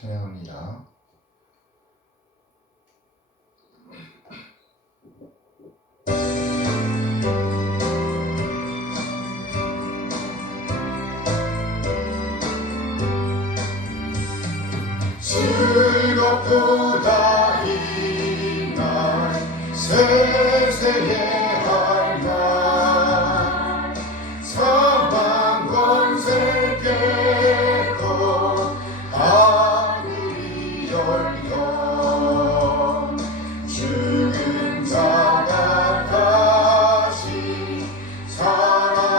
찬양합니다. 즐겁도다 이날 세세의 할 날 사방 권세 깨고 하늘이 열려 죽은 자가 다시 살아나와서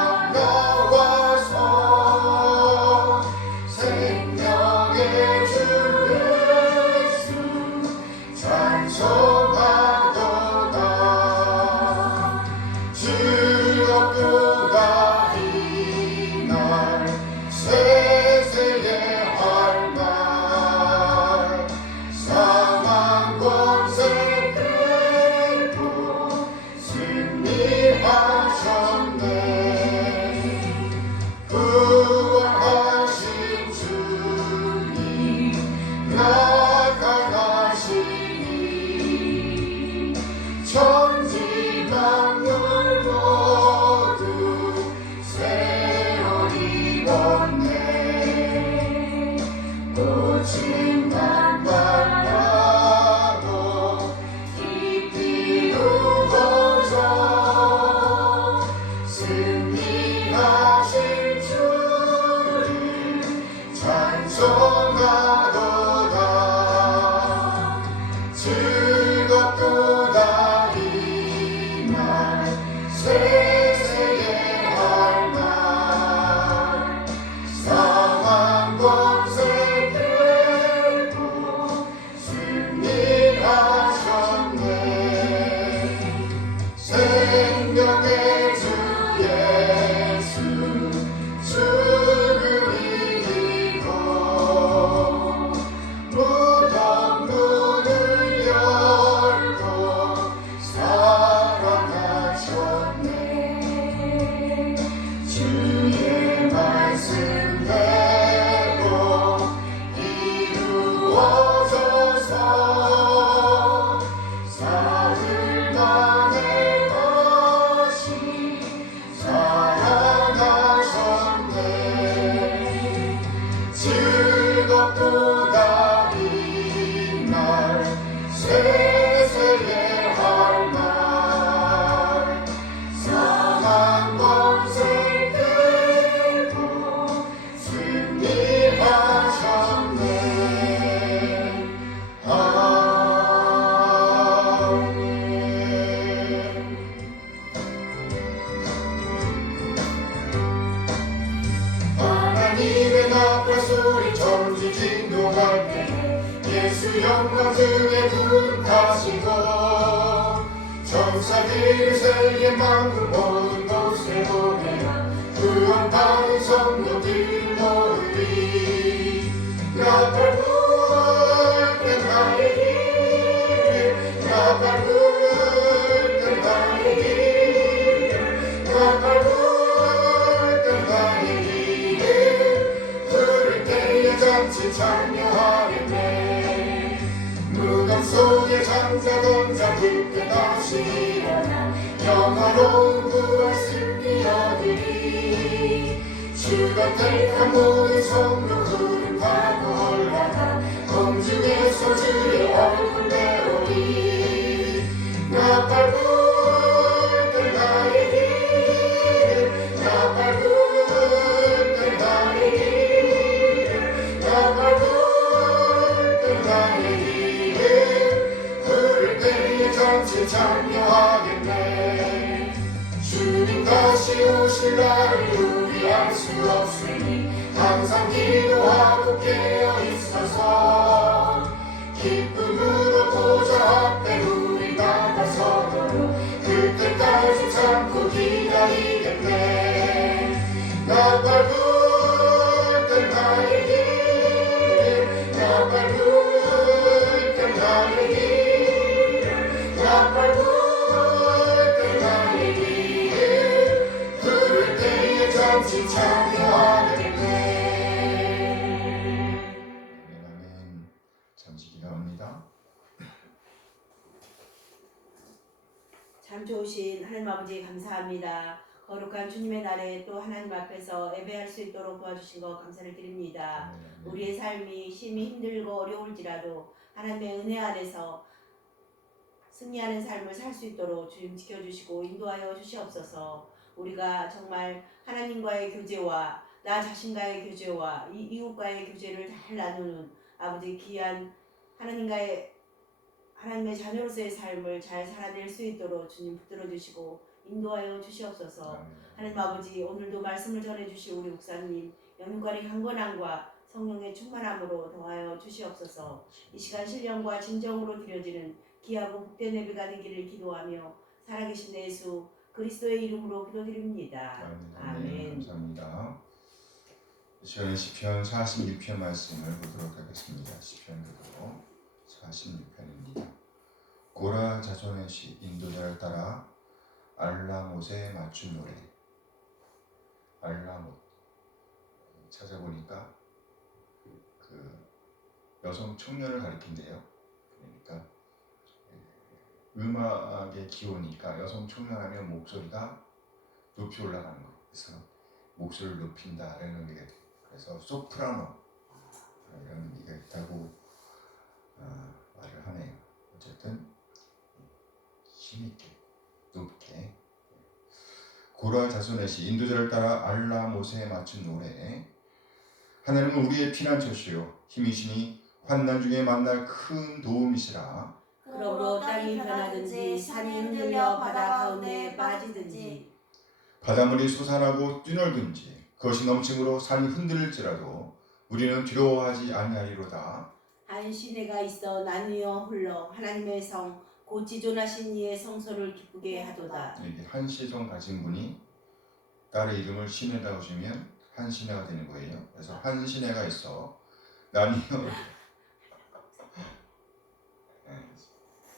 생명의 주 찬송하도다 즐겁도다 이날 세세의 할 날 사망 권세 깨고 승리하셨네 구원하신 주님 나타나시니 천지 만물 모두 새로 입었네 오직만 말라도 깊이 우거져 승리하신 주를 찬송하도다 즐겁도다 이날 세세의 할 날 사망 권세 깨고 승리하셨네 생명의 주 예수 주를 이기고 무덤 문을 열고 살아나셨네 주의 말씀대로 이루어져서 사흘 만에 다시 살아나셨네 즐겁도다 이날 세세의 할 날 사망 권세 깨고 승리하셨네 아멘 하나님의 나팔 소리 천지 진동할 때 예수 영광 등에 구름 타시고 천사들을 세계 만국 모든 곳에 보내어 구원받은 성도들 모으리 나팔 불 때 나의 길을 나팔 불 때 나의 길을 나팔 불 때 나의 길을 부를 때에 잔치 참여하겠네 무덤 속에 잠자던 자 굳게 다시 일어나 영화로운 구원 승리 얻으리 주가 택한 모든 성도 구름 타고 올라가 공중에서 주의 얼굴 배우리 나팔 불 때 나의 길을 나팔 불 때 나의 길을 나팔 불 때 나의 길을 부를 때에 잔치 참여하겠네 주님 다시 오실 날을 우리 알 수 없으니 항상 기도하고 깨어 있어서 기쁨으로 보좌 앞에 우리 나가서도록 그때까지 참고 기다리겠네 나팔 불 때 나의 길을 나팔 불 때 나의 길을 나팔 불 때 나의 길을 부를 때에 잔치 참여하겠네 아멘 참 좋으신 하나님 아버지 감사합니다. 거룩한 주님의 날에 또 하나님 앞에서 예배할 수 있도록 도와주신 것 감사를 드립니다. 우리의 삶이 심히 힘들고 어려울지라도 하나님의 은혜 안에서 승리하는 삶을 살 수 있도록 주님 지켜주시고 인도하여 주시옵소서. 우리가 정말 하나님과의 교제와 나 자신과의 교제와 이웃과의 교제를 잘 나누는 아버지 귀한 하나님의 자녀로서의 삶을 잘 살아낼 수 있도록 주님 붙들어 주시고 인도하여 주시옵소서. 하나님 아버지 오늘도 말씀을 전해주실 우리 목사님 영육간의 강건함과 성령의 충만함으로 더하여 주시옵소서. 이 시간 신령과 진정으로 드려지는 귀하고 복된 예배가 되기를 기도하며 살아계신 예수 그리스도의 이름으로 기도드립니다. 아멘. 감사합니다. 이 시간에 시편 46편 말씀을 보도록 하겠습니다. 시편도 46편입니다. 고라 자손의 시 인도자를 따라 알라못에 맞춘 노래. 알라못 찾아보니까 그 여성 청년을 가리킨대요. 그러니까 음악의 기호니까 여성 청년하면 목소리가 높이 올라가는 거. 그래서 목소리를 높인다라는 의미가 돼요. 그래서 소프라노 이런 의미가 있다고 말을 하네요. 어쨌든 힘있게 높게 고라 자손의 시 인도자를 따라 알라못에 맞춘 노래. 하나님은 우리의 피난처시요 힘이시니 환난 중에 만날 큰 도움이시라. 그러므로 땅이 변하든지 산이 흔들려 바다 가운데에 빠지든지 바닷물이 솟아나고 뛰놀든지 그것이 넘침으로 산이 흔들릴지라도 우리는 두려워하지 아니하리로다. 한 시내가 있어 나누어 흘러 하나님의 성 곧 지존하신 이의 성소를 기쁘게 하도다. 이렇게 한 시성 가진 분이 딸의 이름을 시내라고 주면 한 시내가 되는 거예요. 그래서 한 시내가 있어 나누어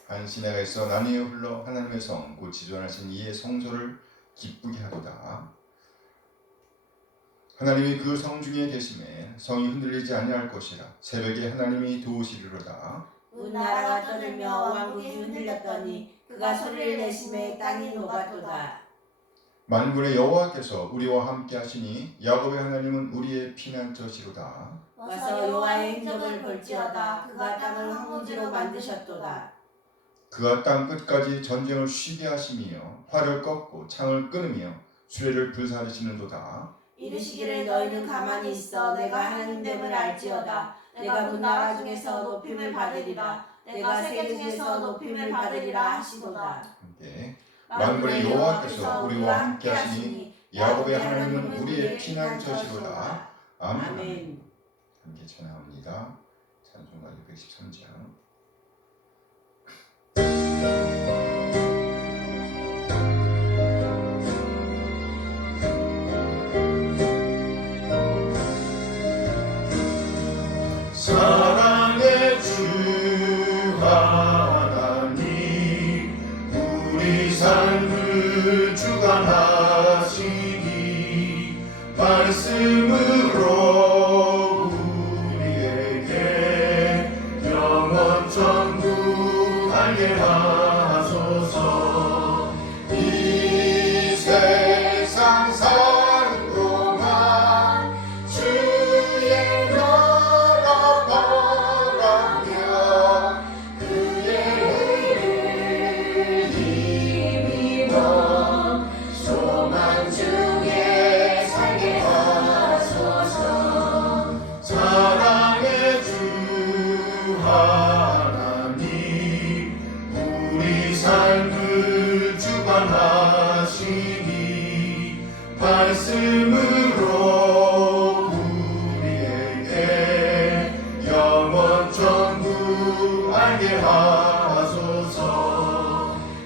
한 시내가 있어 나누어 흘러 하나님의 성 곧 지존하신 이의 성소를 기쁘게 하도다. 하나님이 그 성 중에 계심에 성이 흔들리지 아니할 것이라. 새벽에 하나님이 도우시리로다. 온 나라가 떠들며 왕국이 흔들렸더니 그가 소리를 내심에 땅이 녹았도다. 만군의 여호와께서 우리와 함께 하시니 야곱의 하나님은 우리의 피난처시로다. 와서 여호와의 행적을 볼지어다. 그가 땅을 황무지로 만드셨도다. 그가 땅 끝까지 전쟁을 쉬게 하시며 활을 꺾고 창을 끊으며 수레를 불사르시는도다. 이르시기를 너희는 가만히 있어 내가 하나님됨을 알지어다. 내가 문 나라 중에서 높임을 받으리라. 내가 세계 중에서 높임을 받으리라 하시도다. 함께 만군의 여호와께서 우리와 함께 하시니 야곱의 하나님은 우리의 피난처시로다. 아멘. 함께 찬양합니다. 찬송가 613장. 사랑의 주 하나님 우리 삶을 주관하시니 말씀으로 우리에게 영원 천국 알게 하소서. 이 세상 사는 동안 주의 나라 바라며 그의 의를 힘입어 소망 중에 살게 하소서. 사랑의 주 하나님 우리 삶을 주관하시니 말씀으로 우리에게 영원 천국 알게 하소서.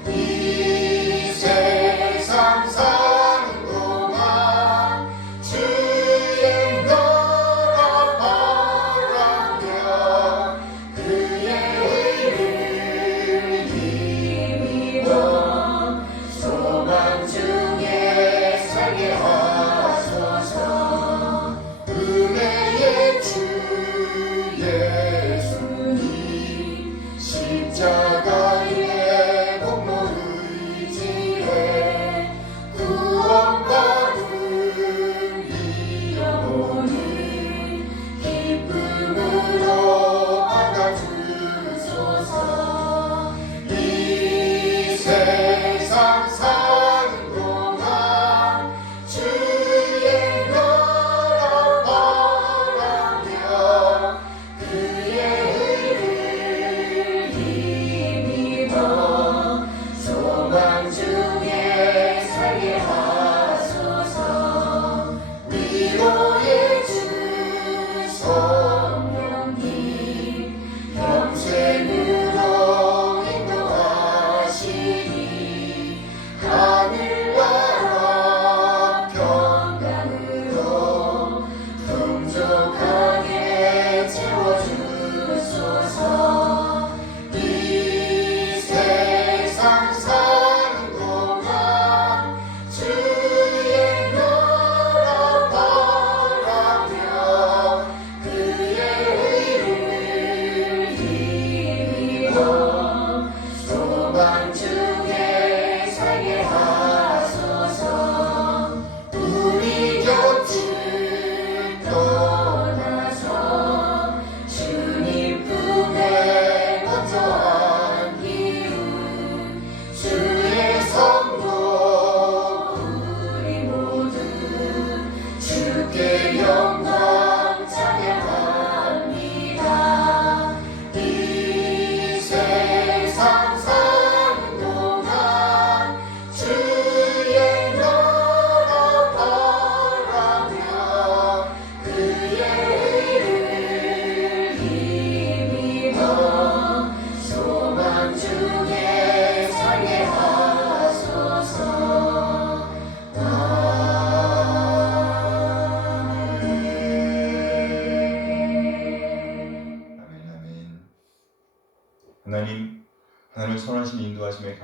이 세상 사는 동안 주의 나라 바라며 그의 의를 힘입어 소망 중에 살게 하소서.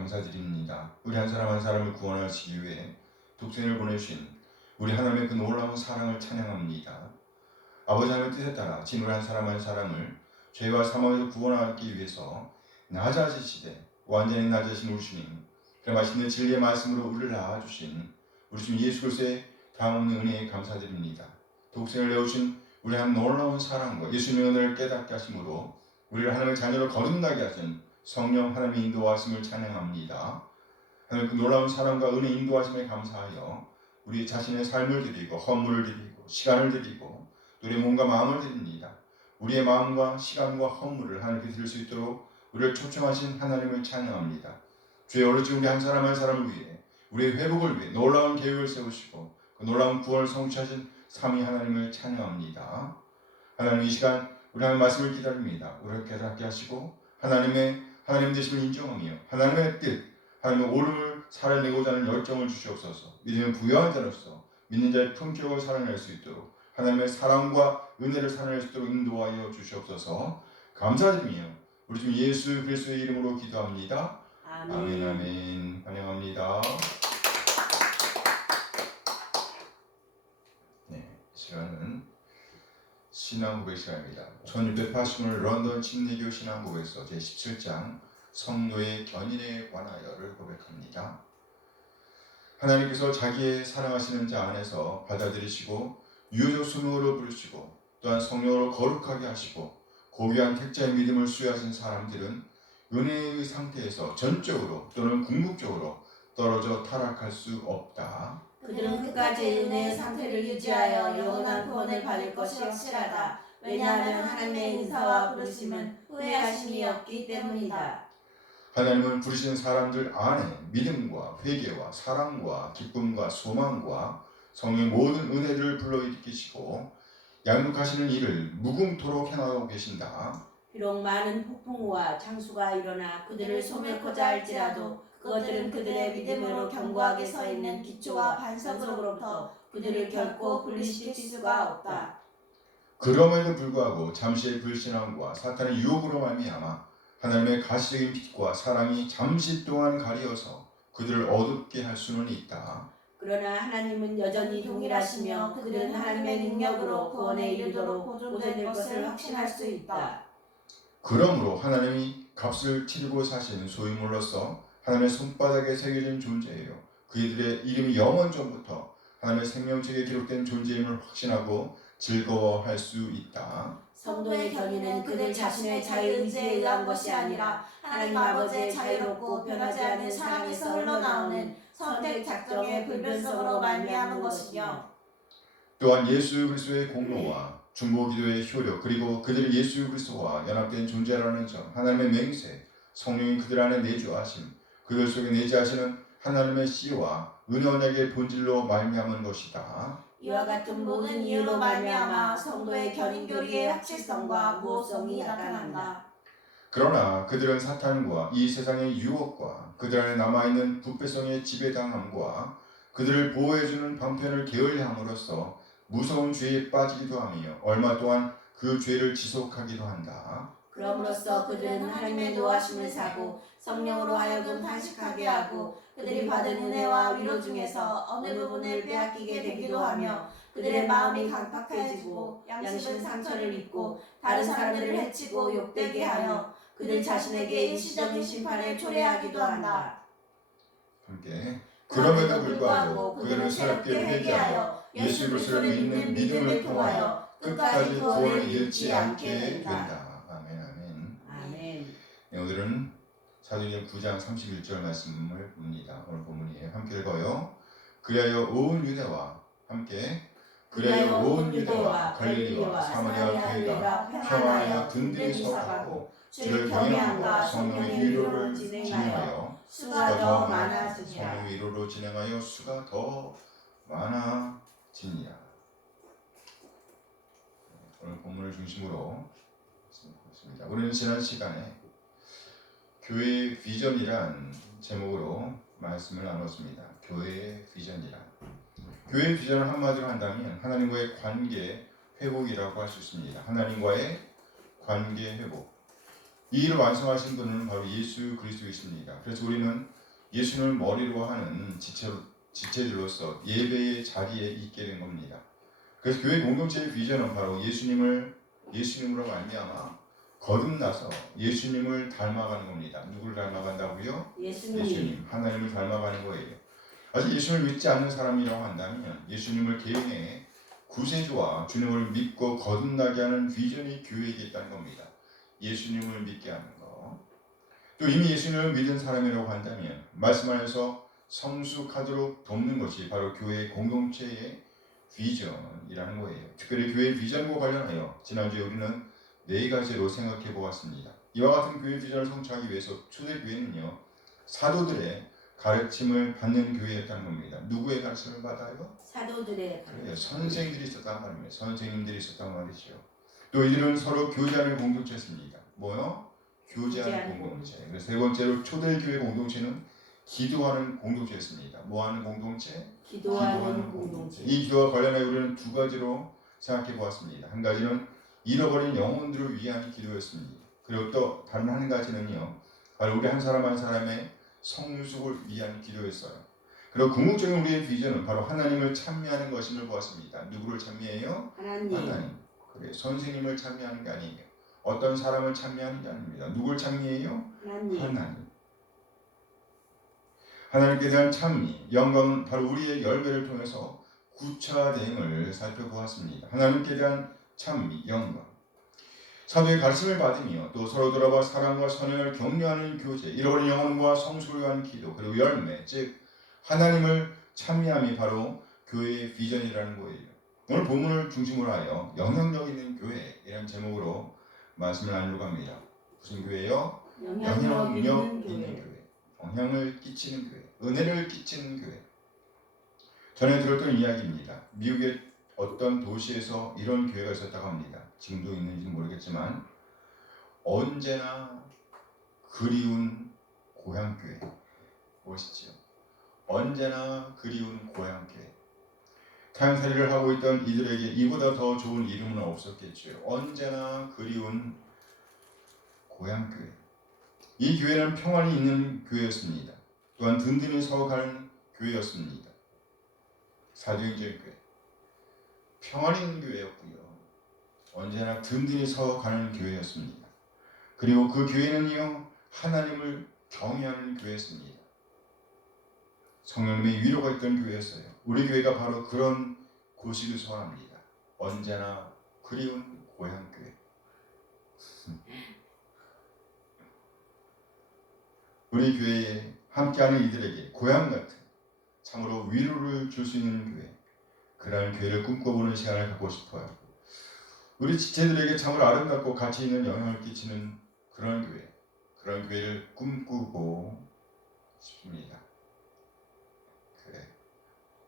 감사드립니다. 우리 한 사람 한 사람을 구원하시기 위해 독생을 보내신 우리 하나님의 그 놀라운 사랑을 찬양합니다. 아버지 하나님의 뜻에 따라 진우를 한 사람 한 사람을 죄와 사망에서 구원하기 위해서 낮아지시되 완전히 낮아진 우리 주님, 그 맛있는 진리의 말씀으로 우리를 낳아주신 우리 주님 예수 그리스도의 다음없는 은혜에 감사드립니다. 독생을 내오신 우리 한 놀라운 사랑과 예수님의 은혜를 깨닫게 하심으로 우리를 하나님의 자녀로 거듭나게 하신 성령 하나님의 인도하심을 찬양합니다. 하나님 그 놀라운 사랑과 은혜 인도하심에 감사하여 우리 자신의 삶을 드리고 헌물을 드리고 시간을 드리고 우리의 몸과 마음을 드립니다. 우리의 마음과 시간과 헌물을 하나님께 드릴 수 있도록 우리를 초청하신 하나님을 찬양합니다. 주의 오로지 우리 한 사람 한 사람을 위해 우리의 회복을 위해 놀라운 계획을 세우시고 그 놀라운 구원을 성취하신 삼위 하나님을 찬양합니다. 하나님 이 시간 우리 하나님 말씀을 기다립니다. 우리를 깨닫게 하시고 하나님 되심을 인정하며 하나님의 뜻, 하나님의 오름을 살아내고자 하는 열정을 주시옵소서. 믿음의 부유한 자로서 믿는 자의 품격을 살아낼 수 있도록 하나님의 사랑과 은혜를 살아낼 수 있도록 인도하여 주시옵소서. 감사드리며 우리 주 예수 그리스도의 이름으로 기도합니다. 아멘 아멘. 환영합니다. 네, 시간은 신앙고백 시간입니다. 1680년 런던 침례교 신앙고백서 제17장 성도의 견인에 관하여를 고백합니다. 하나님께서 자기의 사랑하시는 자 안에서 받아들이시고 유효적 수명으로 부르시고 또한 성령으로 거룩하게 하시고 고귀한 택자의 믿음을 수여하신 사람들은 은혜의 상태에서 전적으로 또는 궁극적으로 떨어져 타락할 수 없다. 그들은 끝까지 은혜의 상태를 유지하여 영원한 구원을 받을 것이 확실하다. 왜냐하면 하나님의 은사와 부르심은 후회하심이 없기 때문이다. 하나님은 부르신 사람들 안에 믿음과 회개와 사랑과 기쁨과 소망과 성령의 모든 은혜를 불러일으키시고 양육하시는 일을 무궁토록 행하고 계신다. 비록 많은 폭풍우와 장수가 일어나 그들을 소멸코자 할지라도 그것들은 그들의 믿음으로 견고하게 서 있는 기초와 반석으로부터 그들을 결코 분리시킬 수가 없다. 그럼에도 불구하고 잠시의 불신앙과 사탄의 유혹으로 말미암아 하나님의 가시적인 빛과 사랑이 잠시 동안 가리어서 그들을 어둡게 할 수는 있다. 그러나 하나님은 여전히 동일하시며 그들은 하나님의 능력으로 구원에 이르도록 보존될 것을 확신할 수 있다. 그러므로 하나님이 값을 치르고 사시는 소유물로서 하나님의 손바닥에 새겨진 존재예요. 그들의 이름이 영원 전부터 하나님의 생명책에 기록된 존재임을 확신하고 즐거워할 수 있다. 성도의 견인은 그들 자신의 자유의지에 의한 것이 아니라 하나님 아버지의 자유롭고 변하지 않는 사랑에서 흘러나오는 선택 작정의 불변성으로 말미암은 것이며 또한 예수 그리스도의 공로와 중보기도의 효력 그리고 그들이 예수 그리스도와 연합된 존재라는 점, 하나님의 맹세, 성령이 그들 안에 내주하심, 그들 속에 내주하시는 하나님의 씨와 은혜 언약의 본질로 말미암은 것이다. 이와 같은 모든 이유로 말미암아 성도의 견인 교리의 확실성과 무호성이 나타난다. 그러나 그들은 사탄과 이 세상의 유혹과 그들 안에 남아있는 부패성의 지배당함과 그들을 보호해주는 방편을 게을리함으로써 무서운 죄에 빠지기도 하며 얼마 동안 그 죄를 지속하기도 한다. 그럼으로써 그들은 하나님의 노하심을 사고 성령으로 하여금 탄식하게 하고 그들이 받은 은혜와 위로 중에서 어느 부분을 빼앗기게 되기도 하며 그들의 마음이 강팍해지고 양심은 상처를 입고 다른 사람들을 해치고 욕되게 하여 그들 자신에게 일시적인 심판을 초래하기도 한다. 함께 그럼에도 불구하고 그들은 새롭게 회개하여 예수 그리스도를 믿는 믿음을 통하여 끝까지 구원을 잃지 않게 된다. 아멘 아멘. 아멘. 네, 오늘은 사도행전 9장 31절 말씀을 봅니다. 오늘 본문이에요. 함께 읽어요. 그리하여 온 유대와 함께 그리하여 온 유대와 갈릴리와 사마리아 교회가 평안하여 든든히 서가고 주를 경외함과 성령의 위로를 진행하여 수가 더 많아지니라. 성령의 위로로 진행하여 수가 더 많아지니라. 오늘 본문을 중심으로 말씀드리겠습니다. 우리는 지난 시간에 교회의 비전이란 제목으로 말씀을 나눴습니다. 교회의 비전이란. 교회의 비전을 한마디로 한다면 하나님과의 관계 회복이라고 할 수 있습니다. 하나님과의 관계 회복. 이 일을 완성하신 분은 바로 예수 그리스도이십니다. 그래서 우리는 예수님을 머리로 하는 지체들로서 예배의 자리에 있게 된 겁니다. 그래서 교회 공동체의 비전은 바로 예수님으로 말미암아 거듭나서 예수님을 닮아가는 겁니다. 누구를 닮아간다고요? 예수님, 하나님을 닮아가는 거예요. 아직 예수님을 믿지 않는 사람이라고 한다면 예수님을 개인의 구세주와 주님을 믿고 거듭나게 하는 비전이 교회에게 있다는 겁니다. 예수님을 믿게 하는 거. 또 이미 예수님을 믿은 사람이라고 한다면 말씀 안에서 성숙하도록 돕는 것이 바로 교회 공동체의 비전이라는 거예요. 특별히 교회 비전과 관련하여 지난주에 우리는 4가지로 생각해 보았습니다. 이와 같은 교회 비전을 성취하기 위해서 초대교회는요, 사도들의 가르침을 받는 교회였다는 겁니다. 누구의 가르침을 받아요? 사도들의 그래요. 선생들이 있었단 말입니다. 선생님들이 있었단 말이죠. 또 이들은 서로 교제하는 공동체였습니다. 뭐요? 교제하는 공동체. 그래서 3번째로 초대교회 공동체는 기도하는 공동체였습니다. 뭐하는 공동체? 기도하는 공동체. 이 기도와 관련하여 우리는 2가지로 생각해 보았습니다. 한 가지는 잃어버린 영혼들을 위한 기도였습니다. 그리고 또 다른 한 가지는요, 바로 우리 한 사람 한 사람의 성숙을 위한 기도였어요. 그리고 궁극적인 우리의 비전은 바로 하나님을 찬미하는 것임을 보았습니다. 누구를 찬미해요? 하나님. 그래, 선생님을 찬미하는 게 아니에요. 어떤 사람을 찬미하는 게 아닙니다. 누굴 찬미해요? 하나님. 하나님께 대한 찬미, 영광은 바로 우리의 열매를 통해서 구체화됨을 살펴보았습니다. 하나님께 대한 찬미, 영광. 사도의 가르침을 받으며 또 서로 돌아봐 사랑과 선행을 격려하는 교제, 잃어버린 영혼과 성숙을 위한 기도, 그리고 열매, 즉 하나님을 찬미함이 바로 교회의 비전이라는 거예요. 오늘 본문을 중심으로 하여 영향력 있는 교회이라는 제목으로 말씀을 나누려고 합니다. 무슨 교회요? 영향력 있는 교회. 영향을 끼치는 교회. 은혜를 끼치는 교회. 전에 들었던 이야기입니다. 미국의 어떤 도시에서 이런 교회가 있었다고 합니다. 지금도 있는지 모르겠지만 언제나 그리운 고향교회. 멋있죠? 언제나 그리운 고향교회. 타향살이를 하고 있던 이들에게 이보다 더 좋은 이름은 없었겠죠. 언제나 그리운 고향교회. 이 교회는 평안이 있는 교회였습니다. 또한 든든히 서가는 교회였습니다. 사도행전 교회. 평안이 있는 교회였고요. 언제나 든든히 서가는 교회였습니다. 그리고 그 교회는요, 하나님을 경외하는 교회였습니다. 성령님의 위로가 있던 교회였어요. 우리 교회가 바로 그런 곳이길 소원합니다. 언제나 그리운 고향교회. 우리 교회에 함께하는 이들에게 고향 같은 참으로 위로를 줄 수 있는 교회, 그러한 교회를 꿈꿔보는 시간을 갖고 싶어요. 우리 지체들에게 참으로 아름답고 가치 있는 영향을 끼치는 그런 교회, 그런 교회를 꿈꾸고 싶습니다. 그래.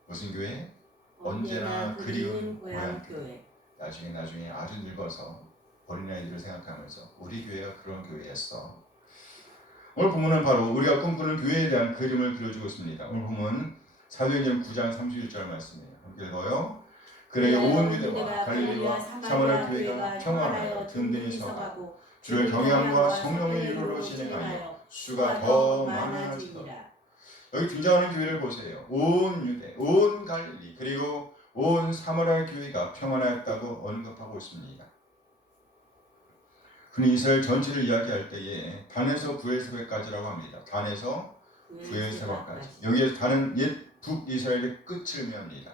무슨 교회? 언제나 그리운 고향교회. 나중에 아주 늙어서 어린아이들을 생각하면서 우리 교회가 그런 교회였어. 오늘 본문은 바로 우리가 꿈꾸는 교회에 대한 그림을 그려주고 있습니다. 오늘 본문 사도행전 9장 31절 말씀이에요. 함께 읽어요. 그러게 온 유대와 갈릴리와 사마리아 교회가 평안하여 든든히 서가고 주의 경외함과 성령의 위로로 진행하여 수가 더 많아지더라. 여기 등장하는 교회를 보세요. 온 유대, 온 갈릴리, 그리고 온 사마리아 교회가 평안하였다고 언급하고 있습니다. 흔히 이스라엘 전체를 이야기할 때에 단에서 브엘세바까지라고 합니다. 단에서 브엘세바까지. 여기에 단은 옛 북이스라엘의 끝을 의미합니다.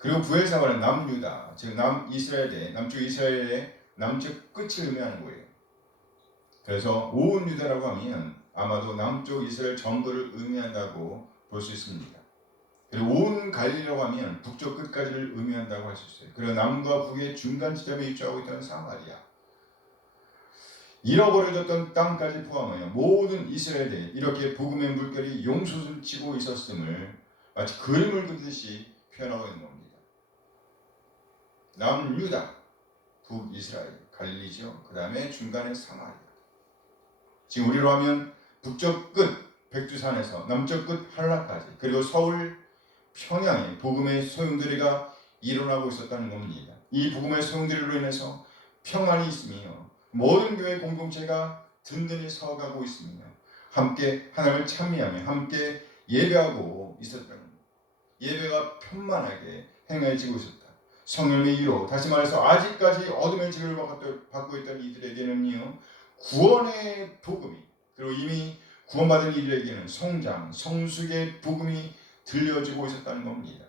그리고 브엘세바는 남유다, 즉 남이스라엘의 남쪽 이스라엘의 남쪽 끝을 의미하는 거예요. 그래서 온 유다라고 하면 아마도 남쪽 이스라엘 전부를 의미한다고 볼 수 있습니다. 그리고 온 갈릴리라고 하면 북쪽 끝까지를 의미한다고 할 수 있어요. 그리고 남과 북의 중간 지점에 위치하고 있던 사마리아, 잃어버려졌던 땅까지 포함하여 모든 이스라엘에 이렇게 복음의 물결이 용솟을치고 있었음을 마치 그림을 그리듯이 표현하고 있는 겁니다. 남유다, 북이스라엘, 갈릴리죠. 그 다음에 중간에 사마리아. 지금 우리로 하면 북쪽 끝 백두산에서 남쪽 끝 한라까지, 그리고 서울 평양에 복음의 소용돌이가 일어나고 있었다는 겁니다. 이 복음의 소용돌이로 인해서 평안이 있으며 모든 교회 공동체가 든든히 서가고 있으며 함께 하나님을 찬미하며 함께 예배하고 있었다는 겁니다. 예배가 편만하게 행해지고 있었다. 성령의 이로 다시 말해서 아직까지 어둠의 지배를 받고 있던 이들에게는요 구원의 복음이 그리고 이미 구원받은 이들에게는 성장, 성숙의 복음이 들려지고 있었다는 겁니다.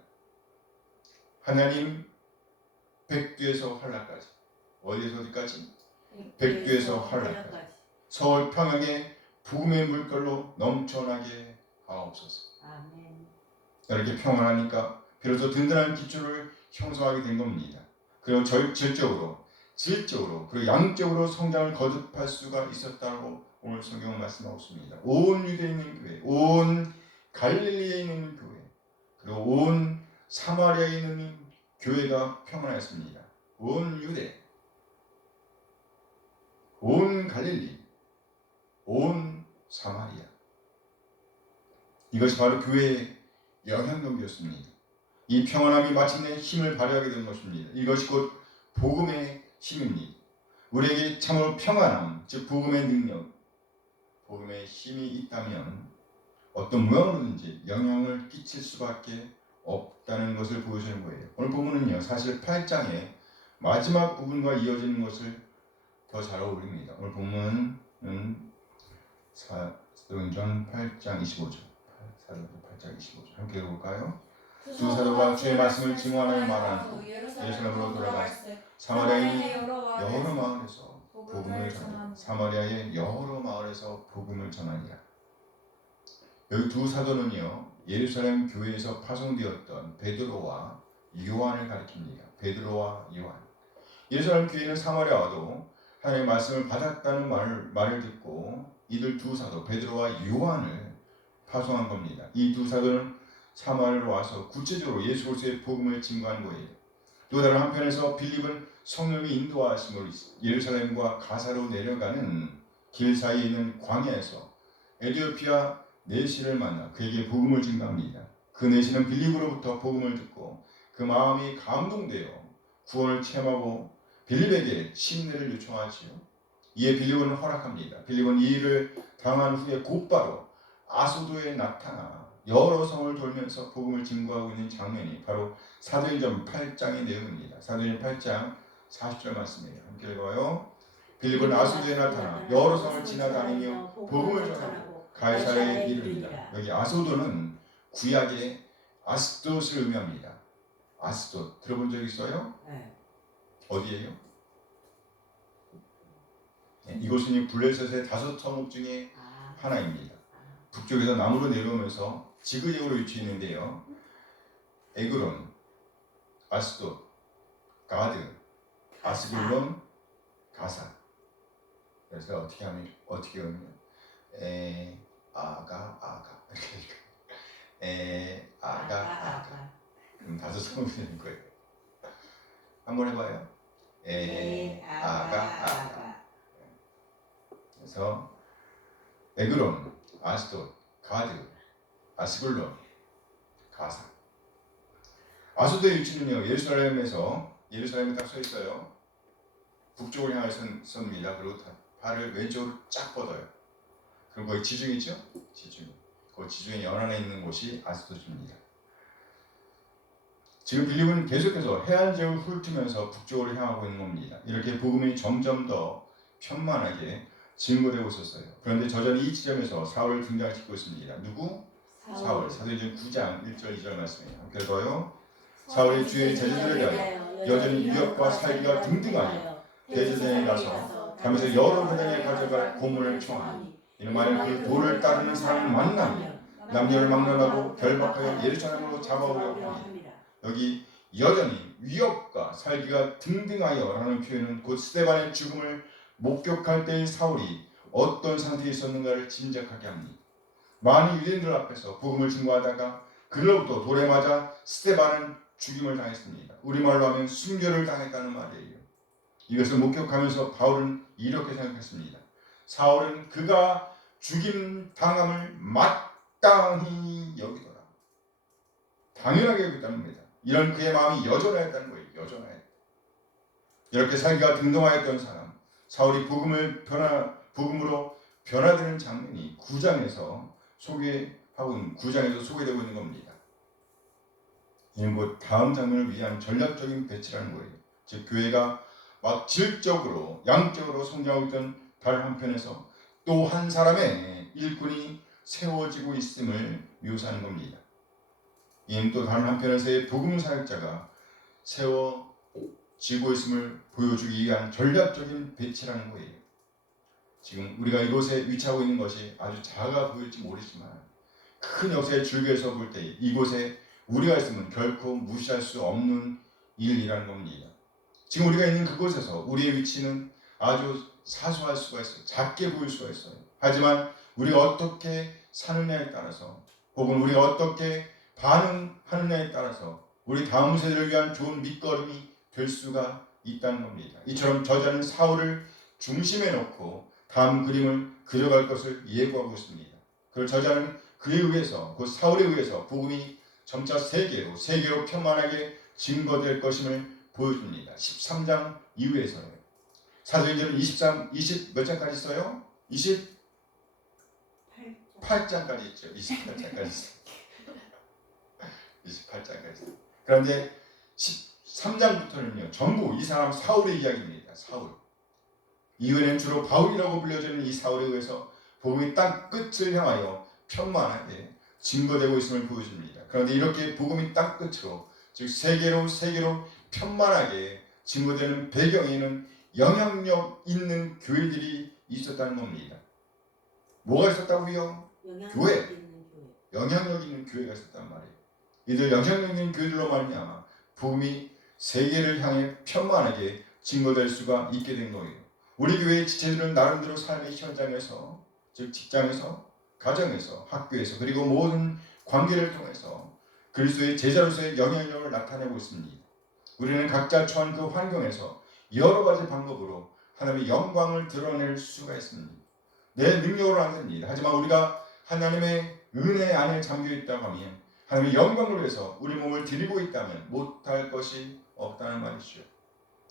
하나님 백두에서 환락까지 어디에서 어디까지? 백두에서 환락까지 서울 평양에 복음의 물결로 넘쳐나게 하옵소서. 아멘. 이렇게 평안하니까 비로소 든든한 기초를 형성하게 된 겁니다. 그리고 질적으로 그리고 양적으로 성장을 거듭할 수가 있었다고 오늘 성경은 말씀하고 있습니다. 온 유대에 있는 교회, 온 갈릴리에 있는 교회, 그리고 온 사마리아에 있는 교회가 평안하였습니다. 온 유대, 온 갈릴리, 온 사마리아. 이것이 바로 교회의 영향력이었습니다. 이 평안함이 마침내 힘을 발휘하게 된 것입니다. 이것이 곧 복음의 힘입니다. 우리에게 참으로 평안함, 즉 복음의 능력, 복음의 힘이 있다면 어떤 모양으로든지 영향을 끼칠 수밖에 없다는 것을 보여주는 거예요. 오늘 본문은요, 사실 8장의 마지막 부분과 이어지는 것을 더 잘 어울립니다. 오늘 본문은 사도행전 8장 25절. 사도행전 8장 25절. 함께 읽어볼까요? 두 사도가 주의 말씀을 증언하여 말하는 후 예루살렘으로 돌아가서 사마리아의 여러 마을에서 복음을 전하니라. 사마리아의 여러 마을에서 복음을 전하니라. 여기 두 사도는요 예루살렘 교회에서 파송되었던 베드로와 요한을 가리킵니다. 베드로와 요한. 예루살렘 교회는 사마리아와도 하나님의 말씀을 받았다는 말을 듣고 이들 두 사도 베드로와 요한을 파송한 겁니다. 이 두 사도는 사마리아로 와서 구체적으로 예수 그리스도의 복음을 증거한 거예요. 또 다른 한편에서 빌립은 성령의 인도하심으로 예루살렘과 가사로 내려가는 길 사이에 있는 광야에서 에디오피아 내시를 만나 그에게 복음을 증거합니다. 그 내시는 빌립으로부터 복음을 듣고 그 마음이 감동되어 구원을 체험하고 빌립에게 침례를 요청하지요. 이에 빌립은 허락합니다. 빌립은 이 일을 당한 후에 곧바로 아소도에 나타나 여러 성을 돌면서 복음을 증거하고 있는 장면이 바로 사도행전 8장의 내용입니다. 사도행전 8장 40절 말씀이에요. 함께 읽어요. 빌립은 아소도에 나타나 여러 성을 지나다니며 복음을 전하고 가이사랴에 이르니라. 여기 아소도는 구약의 아스돗을 의미합니다. 아스돗 들어본 적 있어요? 네. 어디예요? 네, 이곳은 블레셋의 5성읍 중에 하나입니다. 북쪽에서 남으로 내려오면서 지그재그로 위치해 있는데요. 에그론, 아스돗, 가드, 아스글론, 가사. 그래서 어떻게 하면 아가 이렇게 아가. 5성읍이 되는 거예요. 한번 해봐요. 아가. 그래서 에그론, 아스돗, 가드, 아스글론, 가사. 아스돗의 위치는요 예루살렘에 딱 서 있어요. 북쪽을 향해 섭니다. 그리고 팔을 왼쪽으로 쫙 뻗어요. 그럼 거기 지중이죠? 지중. 그 지중해 연안에 있는 곳이 아스돗입니다. 지금 빌립은 계속해서 해안 지역을 훑으면서 북쪽으로 향하고 있는 겁니다. 이렇게 복음이 점점 더 편만하게 증거되고 있었어요. 그런데 저절히 이 지점에서 사울을 등장시키고 있습니다. 누구? 사울. 사도행전 9장 1절 2절 말씀이에요. 함께 읽어요. 사울이 주의 제자들에 대하여 여전히 위협과 살기가 등등하여 대제사장에 가서 가면서 여러 회당에 가져갈 고문을 청하니 이는 만일 그 도를 따르는 사람을 만나면 남녀를 막론하고 결박하여 예루살렘으로 잡아오려고 합니다. 여기 여전히 위협과 살기가 등등하여라는 표현은 곧 스데반의 죽음을 목격할 때의 사울이 어떤 상태에 있었는가를 짐작하게 합니다. 많은 유대인들 앞에서 복음을 증거하다가 그로부터 돌에 맞아 스데반은 죽임을 당했습니다. 우리말로 하면 순교를 당했다는 말이에요. 이것을 목격하면서 바울은 이렇게 생각했습니다. 사울은 그가 죽임 당함을 마땅히 여기더라. 당연하게 여겼다는 겁니다. 이런 그의 마음이 여전하였다는 거예요. 여전하였다. 이렇게 살기가 등등하였던 사람, 사울이 복음으로 변화되는 장면이 9장에서 소개되고 있는 겁니다. 이는 곧 다음 장면을 위한 전략적인 배치라는 거예요. 즉 교회가 막 질적으로 양적으로 성장하고 있던 다른 한편에서 또 한 사람의 일꾼이 세워지고 있음을 묘사하는 겁니다. 이는 또 다른 한편에서의 복음 사역자가 세워지고 있음을 보여주기 위한 전략적인 배치라는 거예요. 지금 우리가 이곳에 위치하고 있는 것이 아주 작아 보일지 모르지만 큰 역사의 줄기에서 볼 때 이곳에 우리가 있으면 결코 무시할 수 없는 일이라는 겁니다. 지금 우리가 있는 그곳에서 우리의 위치는 아주 사소할 수가 있어요. 작게 보일 수가 있어요. 하지만 우리가 어떻게 사느냐에 따라서 혹은 우리가 어떻게 반응하느냐에 따라서 우리 다음 세대를 위한 좋은 밑거름이 될 수가 있다는 겁니다. 이처럼 저자는 사울을 중심에 놓고 다음 그림을 그려갈 것을 예고하고 있습니다. 그리고 저자는 그에 의해서 그 사울에 의해서 복음이 점차 세계로 편만하게 증거될 것임을 보여줍니다. 13장 이후에서요. 사도행전은 20 몇 장까지 있어요? 28장까지 있죠. 28장까지 있어요. 28장까지 있어요. 그런데 13장부터는요. 전부 이 사람 사울의 이야기입니다. 사울. 이후에는 주로 바울이라고 불려지는 이 사울에 의해서 복음이 땅 끝을 향하여 편만하게 증거되고 있음을 보여줍니다. 그런데 이렇게 복음이 땅 끝으로 즉 세계로 편만하게 증거되는 배경에는 영향력 있는 교회들이 있었다는 겁니다. 뭐가 있었다고요? 교회. 영향력 있는 교회가 있었단 말이에요. 이들 영향력 있는 교회들로 말미암아 복음이 세계를 향해 편만하게 증거될 수가 있게 된 거예요. 우리 교회의 지체들은 나름대로 삶의 현장에서 즉 직장에서 가정에서 학교에서 그리고 모든 관계를 통해서 그리스도의 제자로서의 영향력을 나타내고 있습니다. 우리는 각자 처한 그 환경에서 여러 가지 방법으로 하나님의 영광을 드러낼 수가 있습니다. 내 능력으로 안 됩니다. 하지만 우리가 하나님의 은혜 안에 잠겨 있다고 하면 하나님의 영광을 위해서 우리 몸을 드리고 있다면 못할 것이 없다는 말이죠.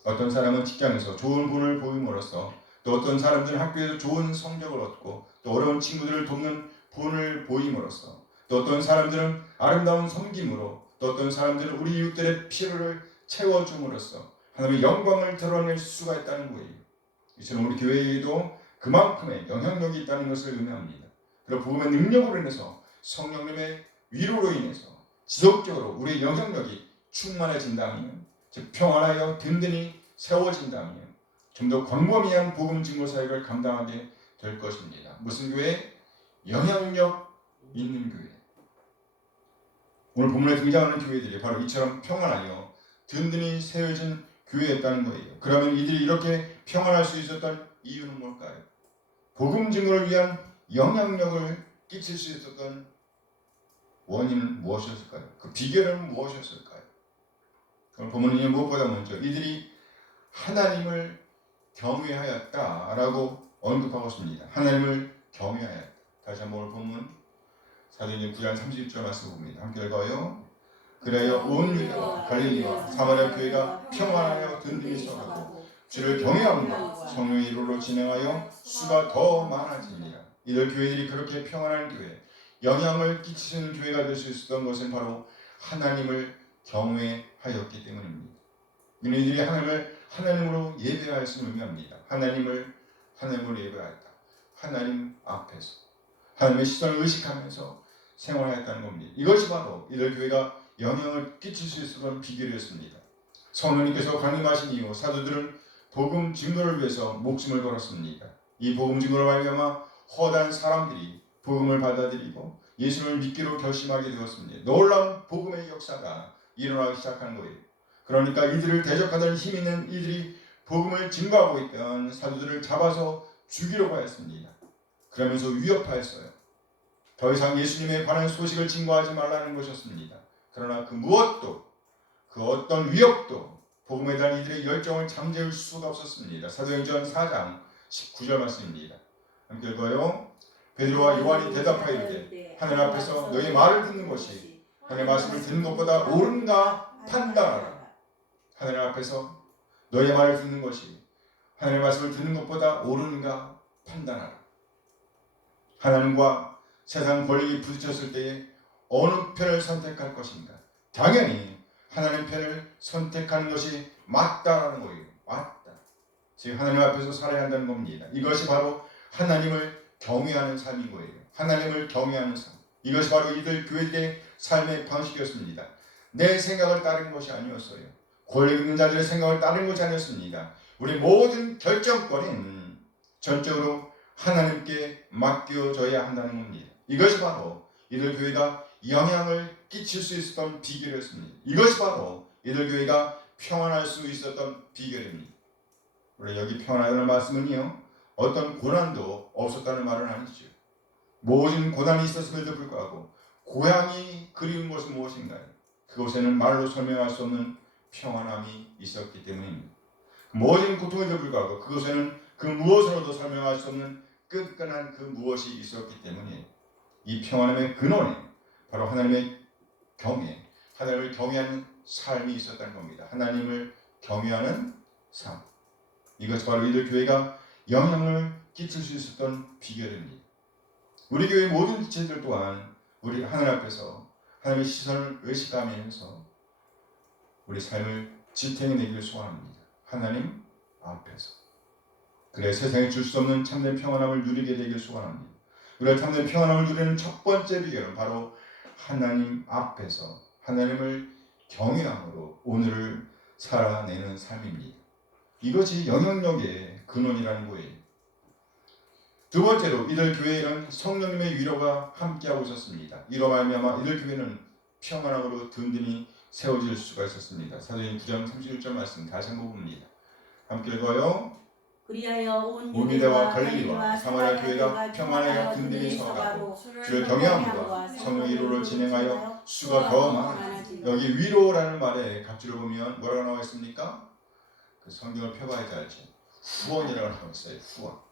어떤 사람은 직장에서 좋은 본을 보임으로써 또 어떤 사람들은 학교에서 좋은 성적을 얻고 또 어려운 친구들을 돕는 본을 보임으로써 또 어떤 사람들은 아름다운 섬김으로 또 어떤 사람들은 우리 이웃들의 필요를 채워줌으로써 하나님의 영광을 드러낼 수가 있다는 거예요. 이처럼 우리 교회에도 그만큼의 영향력이 있다는 것을 의미합니다. 그리고 복음의 능력으로 인해서 성령님의 위로로 인해서 지속적으로 우리의 영향력이 충만해진다면 즉 평안하여 든든히 세워진다면 좀 더 광범위한 복음 증거 사역을 감당하게 될 것입니다. 무슨 교회? 영향력 있는 교회. 오늘 본문에 등장하는 교회들이 바로 이처럼 평안하여 든든히 세워진 교회였다는 거예요. 그러면 이들이 이렇게 평안할 수 있었던 이유는 뭘까요? 복음 증거를 위한 영향력을 끼칠 수 있었던 원인은 무엇이었을까요? 그 비결은 무엇이었을까요? 오늘 본문은 무엇보다 먼저 이들이 하나님을 경외하였다라고 언급하고 있습니다. 하나님을 경외하였다. 다시 한번 본문 사도행전 9장 31절 말씀 봅니다. 함께 읽어요. 그래야 온 유다와 갈릴리와 사마리아 교회가 평안하여 든든히 서가고 주를 경외함과 성령의 이로로 진행하여 수가 더 많아집니다. 이들 교회들이 그렇게 평안한 교회, 영향을 끼치는 교회가 될 수 있었던 것은 바로 하나님을 경외하였기 때문입니다. 이들이 하나님을 하나님으로 예배하였음을 의미합니다. 하나님으로 예배하였다. 하나님 앞에서 하나님의 시선을 의식하면서 생활하였다는 겁니다. 이것이 바로 이들 교회가 영향을 끼칠 수 있었던 비결이었습니다. 성령님께서 강림하신 이후 사도들은 복음 증거를 위해서 목숨을 걸었습니다. 이 복음 증거로 말미암아 허다한 사람들이 복음을 받아들이고 예수를 믿기로 결심하게 되었습니다. 놀라운 복음의 역사가 일어나기 시작한 거예요. 그러니까 이들을 대적하던 힘 있는 이들이 복음을 증거하고 있던 사도들을 잡아서 죽이려고 하였습니다. 그러면서 위협하였어요. 더 이상 예수님에 관한 소식을 증거하지 말라는 것이었습니다. 그러나 그 무엇도 그 어떤 위협도 복음에 대한 이들의 열정을 잠재울 수가 없었습니다. 사도행전 4장 19절 말씀입니다. 함께 읽어요. 베드로와 요한이 대답하이르되 하늘 앞에서 너희 말을 듣는 것이 하나님의 말씀을 듣는 것보다 옳은가 판단하라. 하늘 앞에서 너희 말을 듣는 것이 하나님의 말씀을 듣는 것보다 옳은가 판단하라. 하나님과 세상 권력이 부딪혔을 때에 어느 편을 선택할 것인가? 당연히 하나님 편을 선택하는 것이 맞다라는 거예요. 맞다. 즉 하나님 앞에서 살아야 한다는 겁니다. 이것이 바로 하나님을 경외하는 삶인 거예요. 하나님을 경외하는 삶. 이것이 바로 이들 교회들의 삶의 방식이었습니다. 내 생각을 따르는 것이 아니었어요. 권력 있는 자들의 생각을 따르는 것이 아니었습니다. 우리 모든 결정권은 전적으로 하나님께 맡겨져야 한다는 겁니다. 이것이 바로 이들 교회가 영향을 끼칠 수 있었던 비결이었습니다. 이것이 바로 이들 교회가 평안할 수 있었던 비결입니다. 우리 여기 평안하다는 말씀은요, 어떤 고난도 없었다는 말은 아니죠. 모든 고난이 있었음에도 불구하고 고향이 그리운 것은 무엇인가요? 그곳에는 말로 설명할 수 없는 평안함이 있었기 때문입니다. 모든 고통에도 불구하고 그곳에는 그 무엇으로도 설명할 수 없는 끈끈한 그 무엇이 있었기 때문에 이 평안함의 근원에 바로 하나님의 경외, 하나님을 경외하는 삶이 있었다는 겁니다. 하나님을 경외하는 삶. 이것이 바로 이들 교회가 영향을 끼칠 수 있었던 비결입니다. 우리 교회 모든 지체들 또한 우리 하나님 앞에서 하나님의 시선을 의식하면서 우리 삶을 지탱해내기를 소원합니다. 하나님 앞에서. 그래 세상에 줄 수 없는 참된 평안함을 누리게 되길 소원합니다. 우리가 참된 평안함을 누리는 첫 번째 비결은 바로 하나님 앞에서 하나님을 경외함으로 오늘을 살아내는 삶입니다. 이것이 영향력의 근원이라는 거예요. 두 번째로 이들 교회에는 성령님의 위로가 함께하고 있었습니다. 이로 말미암아 이들 교회는 평안함으로 든든히 세워질 수가 있었습니다. 사도행 9장 31절 말씀 다시 한번 봅니다. 함께 읽어요. 그리하여 온 유대와 갈릴리와 사마리아 교회가 평안하여 든든히 서가고 주를 경외함과 성령의 위로를 진행하여 수가 더 많아지고. 여기 위로라는 말에 갑주를 보면 뭐라고 나와 있습니까? 그 성경을 펴봐야지 알지. 후원이라고 나와 있어요.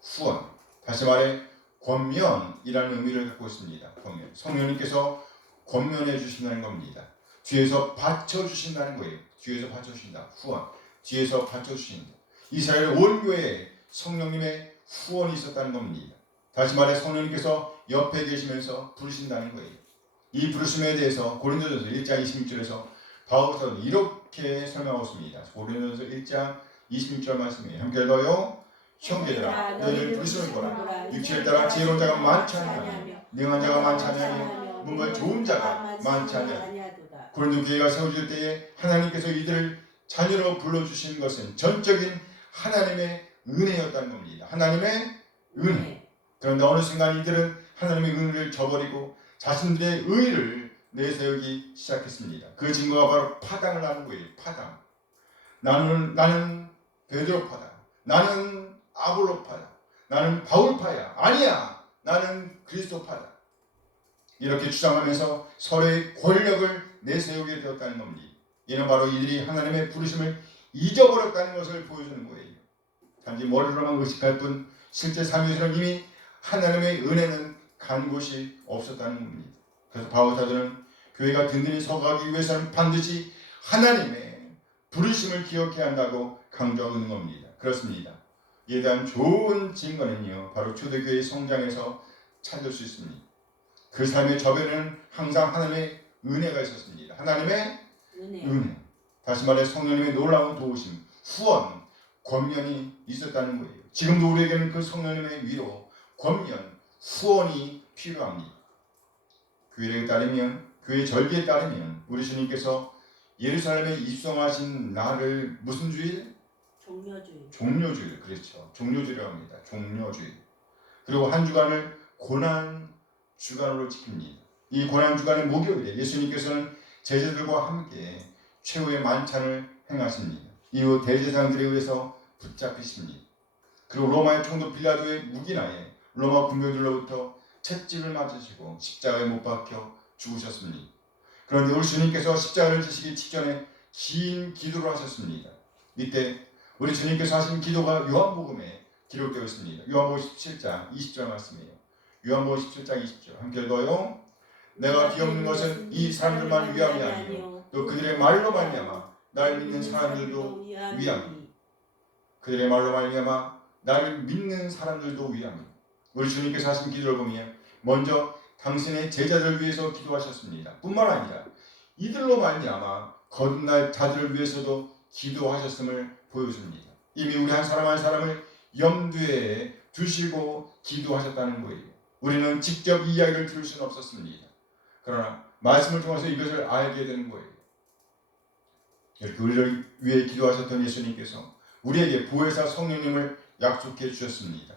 후원. 다시 말해 권면이라는 의미를 갖고 있습니다. 권면. 성령님께서 권면해 주신다는 겁니다. 뒤에서 받쳐주신다는 거예요. 뒤에서 받쳐주신다. 후원. 뒤에서 받쳐주신다. 이스라엘 온 교회에 성령님의 후원이 있었다는 겁니다. 다시 말해 성령님께서 옆에 계시면서 부르신다는 거예요. 이 부르심에 대해서 고린도전서 1장 26절에서 바울 사도는 이렇게 설명하고 있습니다. 고린도전서 1장 26절 말씀이에요. 함께 읽어요. 형제들아 너희를 부르심을 보라. 육체를 따라 지혜로운 자가 많지 아니하며 능한 자가 많지 아니하며 뭔가 좋은 자가 많지 아니하며. 고린도 교회가 세워질 때에 하나님께서 이들을 자녀로 불러주신 것은 전적인 하나님의 은혜였다는 겁니다. 하나님의 은혜. 그런데 어느 순간 이들은 하나님의 은혜를 저버리고 자신들의 의를 내세우기 시작했습니다. 그 증거가 바로 파당을 하는 거예요. 파당. 나는 베드로파다. 나는 아볼로파다. 나는 바울파야. 아니야. 나는 그리스도파다. 이렇게 주장하면서 서로의 권력을 내세우게 되었다는 겁니다. 이는 바로 이들이 하나님의 부르심을 잊어버렸다는 것을 보여주는 거예요. 단지 머리로만 의식할 뿐 실제 삶에서는 이미 하나님의 은혜는 간 곳이 없었다는 겁니다. 그래서 바울 사도는 교회가 든든히 서가기 위해서는 반드시 하나님의 부르심을 기억해야 한다고 강조하고 있는 겁니다. 그렇습니다. 이에 대한 좋은 증거는요, 바로 초대교회의 성장에서 찾을 수 있습니다. 그 삶의 저변에는 항상 하나님의 은혜가 있었습니다. 하나님의 은혜. 다시 말해 성령님의 놀라운 도우심, 후원, 권면이 있었다는 거예요. 지금도 우리에게는 그 성령님의 위로, 권면, 후원이 필요합니다. 교회에 따르면, 교회 절기에 따르면 우리 주님께서 예루살렘에 입성하신 날을 무슨 주일? 종료주일. 그렇죠. 종료주일이라고 합니다. 종료주일. 그리고 한 주간을 고난 주간으로 지킵니다. 이 고난 주간의 목요일에 예수님께서는 제자들과 함께 최후의 만찬을 행하십니다. 이후 대제사장들에 의해서 붙잡히십니다. 그리고 로마의 총독 빌라도의 묵인하에 로마 군병들로부터 채찍을 맞으시고 십자가에 못 박혀 죽으셨습니다. 그런데 우리 주님께서 십자가를 지시기 직전에 긴 기도를 하셨습니다. 이때 우리 주님께서 하신 기도가 요한복음에 기록되어 있습니다. 요한복음 17장 20절 말씀이에요. 요한복음 17장 20절 함께 읽어요. 내가 비옵는 것은 이 사람들만 위함이 아니요 또 그들의 말로 말미암아 날 믿는 사람들도 위함이. 그들의 말로 말미암아 나를 믿는 사람들도 위함이니 우리 주님께서 하신 기도를 보면 먼저 당신의 제자들을 위해서 기도하셨습니다. 뿐만 아니라 이들로 말미암아 거듭날 자들을 위해서도 기도하셨음을 보여줍니다. 이미 우리 한 사람 한 사람을 염두에 두시고 기도하셨다는 거예요. 우리는 직접 이야기를 들을 수는 없었습니다. 그러나 말씀을 통해서 이것을 알게 되는 거예요. 이렇게 우리를 위해 기도하셨던 예수님께서 우리에게 보혜사 성령님을 약속해 주셨습니다.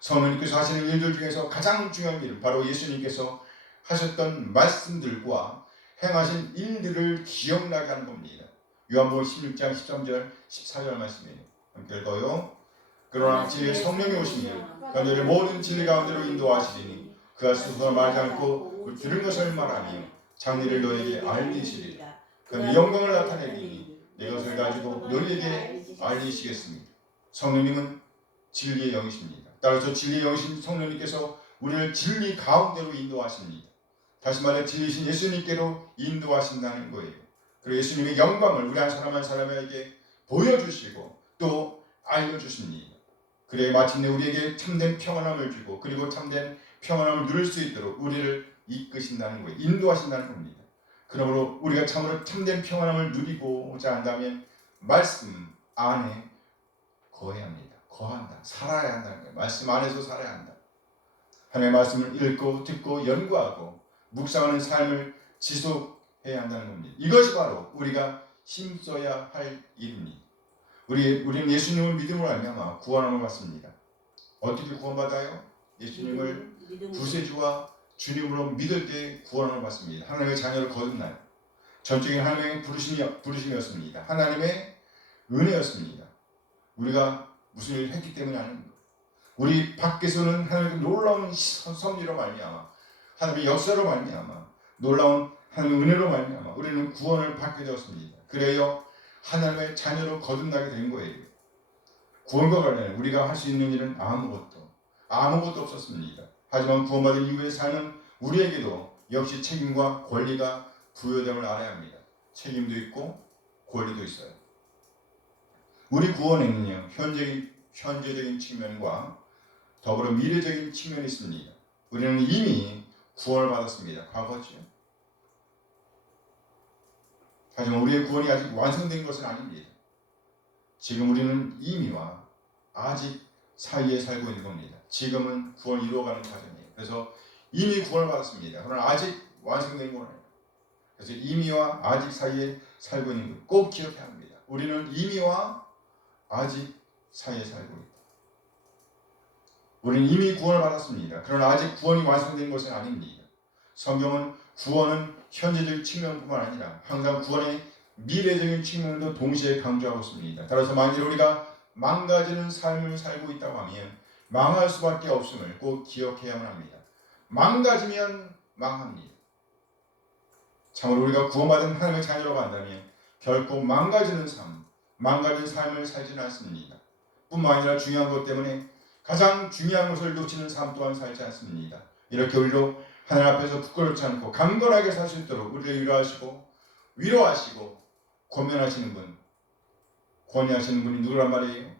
성령님께서 하시는 일들 중에서 가장 중요한 일, 바로 예수님께서 하셨던 말씀들과 행하신 일들을 기억나게 하는 겁니다. 요한복음 16장 13절 14절 말씀이에요. 함께 읽어요. 그러나 진리의 성령이 오시면 너희를 모든 진리 가운데로 인도하시리니 그가 스스로 말하지 않고 들은 것을 말하며 장래를 너에게 알리시리라. 그는 영광을 나타내리니 내 것을 가지고 너희에게 알리시겠습니다. 성령님은 진리의 영이십니다. 따라서 진리의 영이신 성령님께서 우리를 진리 가운데로 인도하십니다. 다시 말해 진리신 예수님께로 인도하신다는 거예요. 그리고 예수님의 영광을 우리 한 사람 한 사람에게 보여주시고 또 알려주십니다. 그래 마침내 우리에게 참된 평안함을 주고 그리고 참된 평안함을 누릴 수 있도록 우리를 이끄신다는 거예요. 인도하신다는 겁니다. 그러므로 우리가 참으로 참된 평안함을 누리고자 한다면 말씀 안에 거해야 합니다. 거한다. 살아야 한다는 거예요. 말씀 안에서 살아야 한다. 하나님의 말씀을 읽고 듣고 연구하고 묵상하는 삶을 지속해야 한다는 겁니다. 이것이 바로 우리가 힘써야 할 일입니다. 우리는 예수님을 믿음으로 알면 구원함을 받습니다. 어떻게 구원받아요? 예수님을 구세주와 주님으로 믿을 때 구원함을 받습니다. 하나님의 자녀를 거듭나요. 전적인 하나님의 부르심이었습니다. 하나님의 은혜였습니다. 우리가 무슨 일을 했기 때문이 아닙니다. 우리 밖에서는 하나님의 놀라운 섭리로 말미암아 하나님의 역사로 말미암아 놀라운 하나님의 은혜로 말미암아 우리는 구원을 받게 되었습니다. 그래요 하나님의 자녀로 거듭나게 된 거예요. 구원과 관련해 우리가 할 수 있는 일은 아무것도 없었습니다. 하지만 구원받은 이후의 삶은 우리에게도 역시 책임과 권리가 부여됨을 알아야 합니다. 책임도 있고 권리도 있어요. 우리 구원에는요 현재적인 측면과 더불어 미래적인 측면이 있습니다. 우리는 이미 구원을 받았습니다. 과거죠. 하지만 우리의 구원이 아직 완성된 것은 아닙니다. 지금 우리는 이미와 아직 사이에 살고 있는 겁니다. 지금은 구원 이루어가는 과정이에요. 그래서 이미 구원을 받았습니다. 그러나 아직 완성된 건 아니에요. 그래서 이미와 아직 사이에 살고 있는 것 꼭 기억해야 합니다. 우리는 이미와 아직 사이에 살고 있다. 우리는 이미 구원을 받았습니다. 그러나 아직 구원이 완성된 것은 아닙니다. 성경은 구원은 현재적 측면뿐만 아니라 항상 구원의 미래적인 측면도 동시에 강조하고 있습니다. 따라서 만일 우리가 망가지는 삶을 살고 있다고 하면 망할 수밖에 없음을 꼭 기억해야만 합니다. 망가지면 망합니다. 참으로 우리가 구원받은 하나님의 자녀로 간다면 결코 망가진 삶을 살지는 않습니다. 뿐만 아니라 중요한 것 때문에 가장 중요한 것을 놓치는 삶 또한 살지 않습니다. 이렇게 우리로 하나님 앞에서 부끄럽지 않고 강건하게 살 수 있도록 우리를 위로하시고 권면하시는 분, 권위하시는 분이 누구란 말이에요?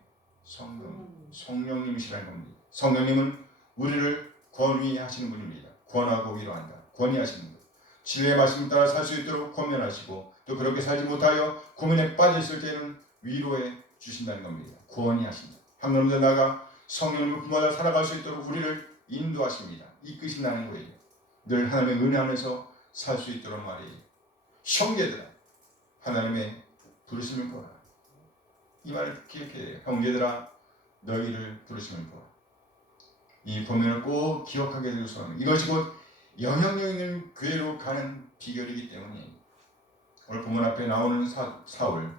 성령님이시라는 겁니다. 성령님은 우리를 권위하시는 분입니다. 권하고 위로한다. 권위하시는 분. 진리의 말씀 따라 살 수 있도록 권면하시고 또 그렇게 살지 못하여 고민에 빠져 있을 때는 위로해 주신다는 겁니다. 권위하신다. 한 걸음 더 나아가 성령님을 품어야 살아갈 수 있도록 우리를 인도하십니다. 이끄신다는 거예요. 늘 하나님의 은혜 안에서 살 수 있도록 말이에요. 형제들아 하나님의 부르심을 보라. 이 말을 기억해야 돼요. 형제들아 너희를 부르심을 보라. 이 본문을 꼭 기억하게 될 수 있는 이것이 곧 영향력 있는 교회로 가는 비결이기 때문에 오늘 본문 앞에 나오는 사울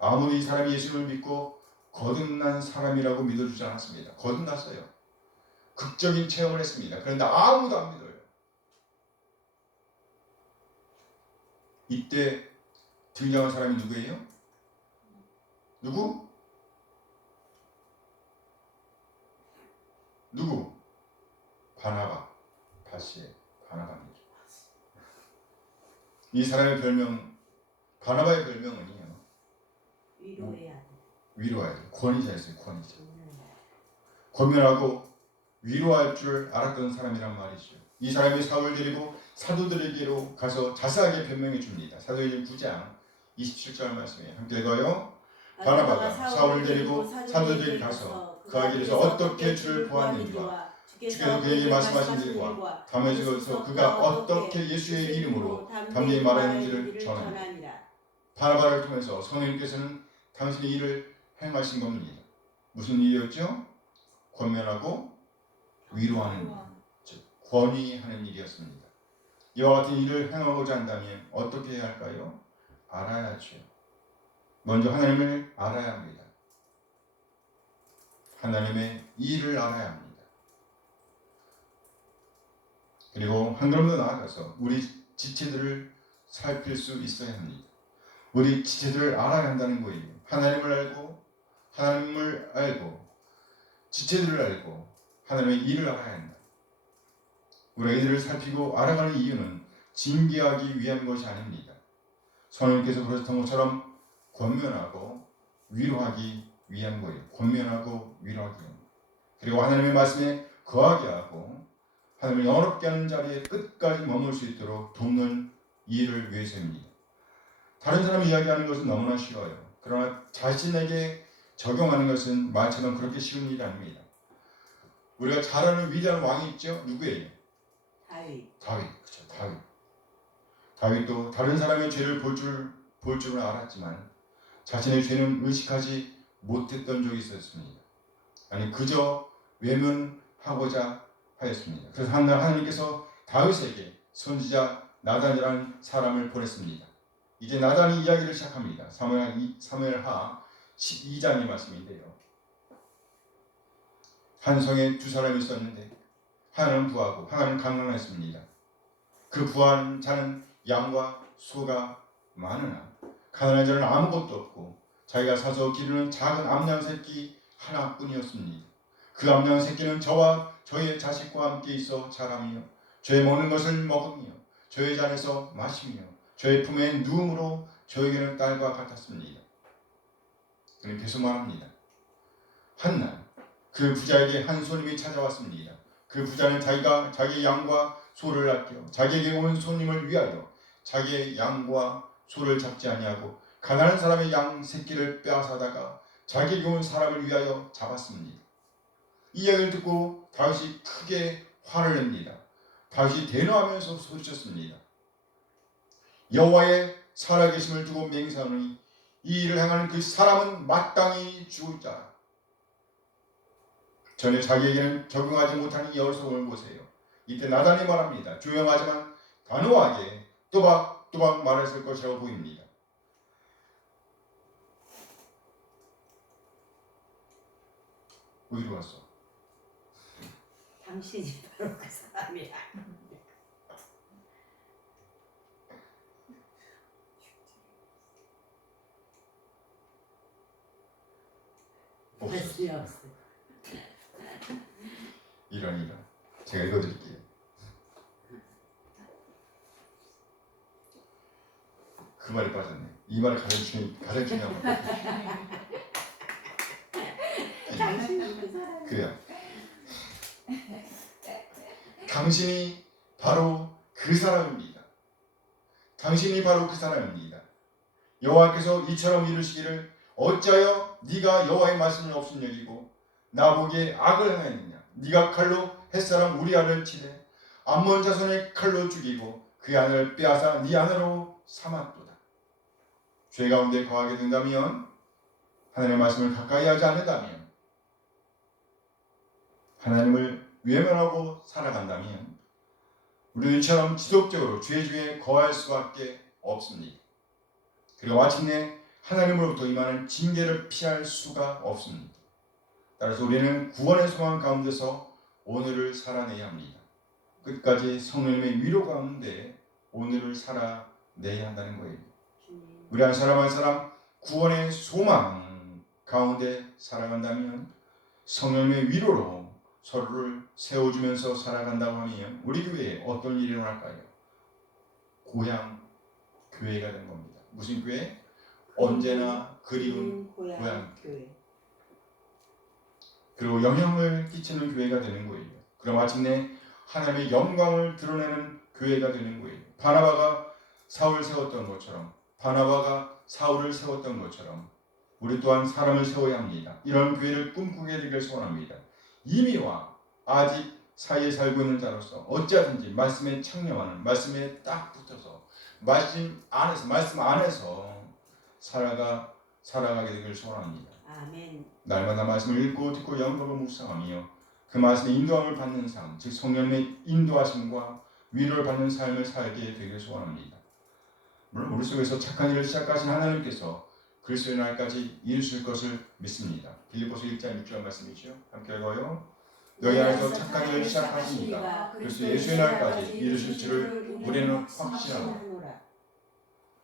아무리 이 사람이 예수님을 믿고 거듭난 사람이라고 믿어주지 않았습니다. 거듭났어요. 극적인 체험을 했습니다. 그런데 아무도 안 믿어요. 이때 등장한 사람이 누구예요? 누구? 바나바. 바나바입니다. 이 사람의 별명, 바나바의 별명은요. 위로해야 돼. 위로해야 돼요. 권위자였어요. 권위자. 권면하고 위로할 줄 알았던 사람이란 말이죠. 이 사람이 사울 데리고 사도들에게로 가서 자세하게 변명해 줍니다. 사도행전 9장 27절 말씀이에요. 함께 읽어요. 바나바가 사울을 데리고 사도들에게 가서 그가 길에서 어떻게 주를 보았는지와 주께서 그에게 말씀하신 일과 다메섹에서 그가 어떻게 예수의 이름으로 담대히 말하는지를 전합니다. 바나바를 통해서 성령님께서는 당신의 일을 행하신 겁니다. 무슨 일이었죠? 권면하고 위로하는 일, 즉 권위하는 일이었습니다. 이와 같은 일을 행하고자 한다면 어떻게 해야 할까요? 알아야죠. 먼저 하나님을 알아야 합니다. 하나님의 일을 알아야 합니다. 그리고 한 걸음 더 나아가서 우리 지체들을 살필 수 있어야 합니다. 우리 지체들을 알아야 한다는 거예요. 하나님을 알고 지체들을 알고 하나님의 일을 알아야 한다. 우리가 이들을 살피고 알아가는 이유는 징계하기 위한 것이 아닙니다. 성령님께서 그러셨던 것처럼 권면하고 위로하기 위한 거예요. 권면하고 위로하기 위한 거예요. 그리고 하나님의 말씀에 거하게 하고 하나님을 영원롭게 하는 자리에 끝까지 머물 수 있도록 돕는 일을 위해서입니다. 다른 사람이 이야기하는 것은 너무나 쉬워요. 그러나 자신에게 적용하는 것은 말처럼 그렇게 쉬운 일이 아닙니다. 우리가 잘 아는 위대한 왕이 있죠? 누구예요? 다윗. 그렇죠. 다윗도 다른 사람의 죄를 볼 줄은 알았지만 자신의 죄는 의식하지 못했던 적이 있었습니다. 아니 그저 외면하고자 하였습니다. 그래서 한날 하나님께서 다윗에게 선지자 나단이라는 사람을 보냈습니다. 이제 나단이 이야기를 시작합니다. 사무엘하 12장의 말씀인데요. 한 성에 두 사람이 있었는데 하나는 부하고 하나는 가난했습니다. 그 부한 자는 양과 소가 많으나 가난한 자는 아무것도 없고 자기가 사서 기르는 작은 암양 새끼 하나뿐이었습니다. 그 암양 새끼는 저와 저의 자식과 함께 있어 자라며 저의 먹는 것을 먹으며 저의 잔에서 마시며 저의 품에 누움으로 저에게는 딸과 같았습니다. 그는 계속 말합니다. 한날 그 부자에게 한 손님이 찾아왔습니다. 그 부자는 자기 양과 소를 아껴 자기에게 온 손님을 위하여 자기의 양과 소를 잡지 아니하고 가난한 사람의 양 새끼를 빼앗아다가 자기에게 온 사람을 위하여 잡았습니다. 이 이야기를 듣고 다윗이 크게 화를 냅니다. 다윗이 대노하면서 소리쳤습니다. 여호와의 살아계심을 두고 맹세하노니 이 일을 행하는 그 사람은 마땅히 죽을 자라. 전에 자기에게는 적용하지 못하는 이 어리석음을 보세요. 이때 나단이 말합니다. 조용하지만 단호하게 또박또박 말했을 것이라고 보입니다. 어디로 갔어? 당신이 바로 그 사람이야. 없어요. 이런 제가 읽어드릴게요. 그 말이 빠졌네. 이 말을 가장 중요한 말. 당신이 그 사람. 그래요. 당신이 바로 그 사람입니다. 당신이 바로 그 사람입니다. 여호와께서 이처럼 이르시기를 어찌하여 네가 여호와의 말씀을 없음 여기고 나보기에 악을 행하였느냐. 네가 칼로 햇사람 우리아를 치되 암몬 자손의 칼로 죽이고 그 아내를 빼앗아 네 아내로 삼았도다. 죄 가운데 거하게 된다면 하나님의 말씀을 가까이 하지 않는다면 하나님을 외면하고 살아간다면 우리는 이처럼 지속적으로 죄 중에 거할 수밖에 없습니다. 그리고 마침내 하나님으로부터 임하는 징계를 피할 수가 없습니다. 따라서 우리는 구원의 소망 가운데서 오늘을 살아내야 합니다. 끝까지 성령님의 위로 가운데 오늘을 살아내야 한다는 거예요. 우리 한 사람 구원의 소망 가운데 살아간다면 성령님의 위로로 서로를 세워주면서 살아간다고 하면 우리 교회에 어떤 일이 일어날까요? 고향 교회가 된 겁니다. 무슨 교회? 언제나 그리운 고향 고향. 교회. 그리고 영향을 끼치는 교회가 되는 거예요. 그럼 마침내 하나님의 영광을 드러내는 교회가 되는 거예요. 바나바가 사울을 세웠던 것처럼, 바나바가 사울을 세웠던 것처럼 우리 또한 사람을 세워야 합니다. 이런 교회를 꿈꾸게 되길 소원합니다. 이미와 아직 사이에 살고 있는 자로서 어찌하든지 말씀에 창념하는, 말씀에 딱 붙어서 말씀 안에서 살아가게 되길 소원합니다. 아멘. 날마다 말씀을 읽고 듣고 연구하고 묵상하며 그 말씀의 인도함을 받는 삶, 즉 성령의 인도하심과 위로를 받는 삶을 살게 되길 소원합니다. 물론 우리 속에서 착한 일을 시작하신 하나님께서 그리스도의 날까지 이루실 것을 믿습니다. 빌립보서 1장 6절 말씀이죠. 함께 읽어요. 너희 안에서 착한 일을 시작하십니다. 그리스도 예수의 날까지 이루실 줄을 우리는 확신하노라.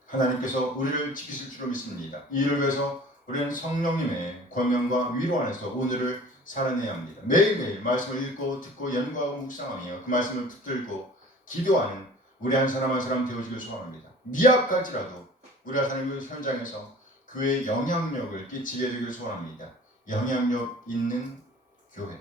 하나님께서 우리를 지키실 줄을 믿습니다. 이 일을 위해서 우리는 성령님의 권면과 위로 안에서 오늘을 살아내야 합니다. 매일매일 말씀을 읽고 듣고 연구하고 묵상하며 그 말씀을 붙들고 기도하는 우리 한 사람 한 사람 되어지길 소원합니다. 미약할지라도 우리 하나님의 현장에서 교회의 영향력을 끼치게 되길 소원합니다. 영향력 있는 교회.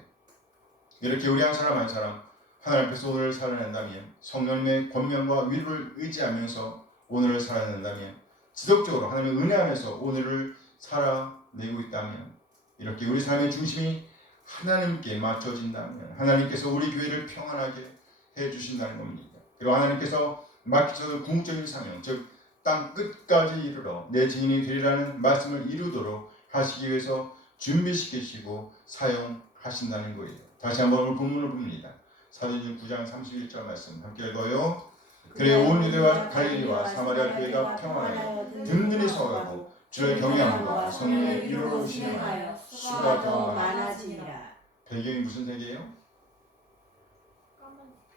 이렇게 우리 한 사람 한 사람 하나님 앞에서 오늘을 살아낸다면, 성령님의 권면과 위로를 의지하면서 오늘을 살아낸다면, 지속적으로 하나님의 은혜 안에서 오늘을 살아내고 있다면, 이렇게 우리 삶의 중심이 하나님께 맞춰진다면 하나님께서 우리 교회를 평안하게 해주신다는 겁니다. 그리고 하나님께서 맡기셔서 궁극적인 사명, 즉 땅 끝까지 이르러 내 증인이 되리라는 말씀을 이루도록 하시기 위해서 준비시키시고 사용하신다는 거예요. 다시 한번 오늘 본문을 봅니다. 사도행전 9장 31절 말씀 함께 읽어요. 그래 온 유대와 갈릴리와 사마리아 교회가 평안하여 든든히 서가고 주의 경외함과 성령의 위로로 진행하여 수가 더 많아지니라. 배경이 무슨 색이에요?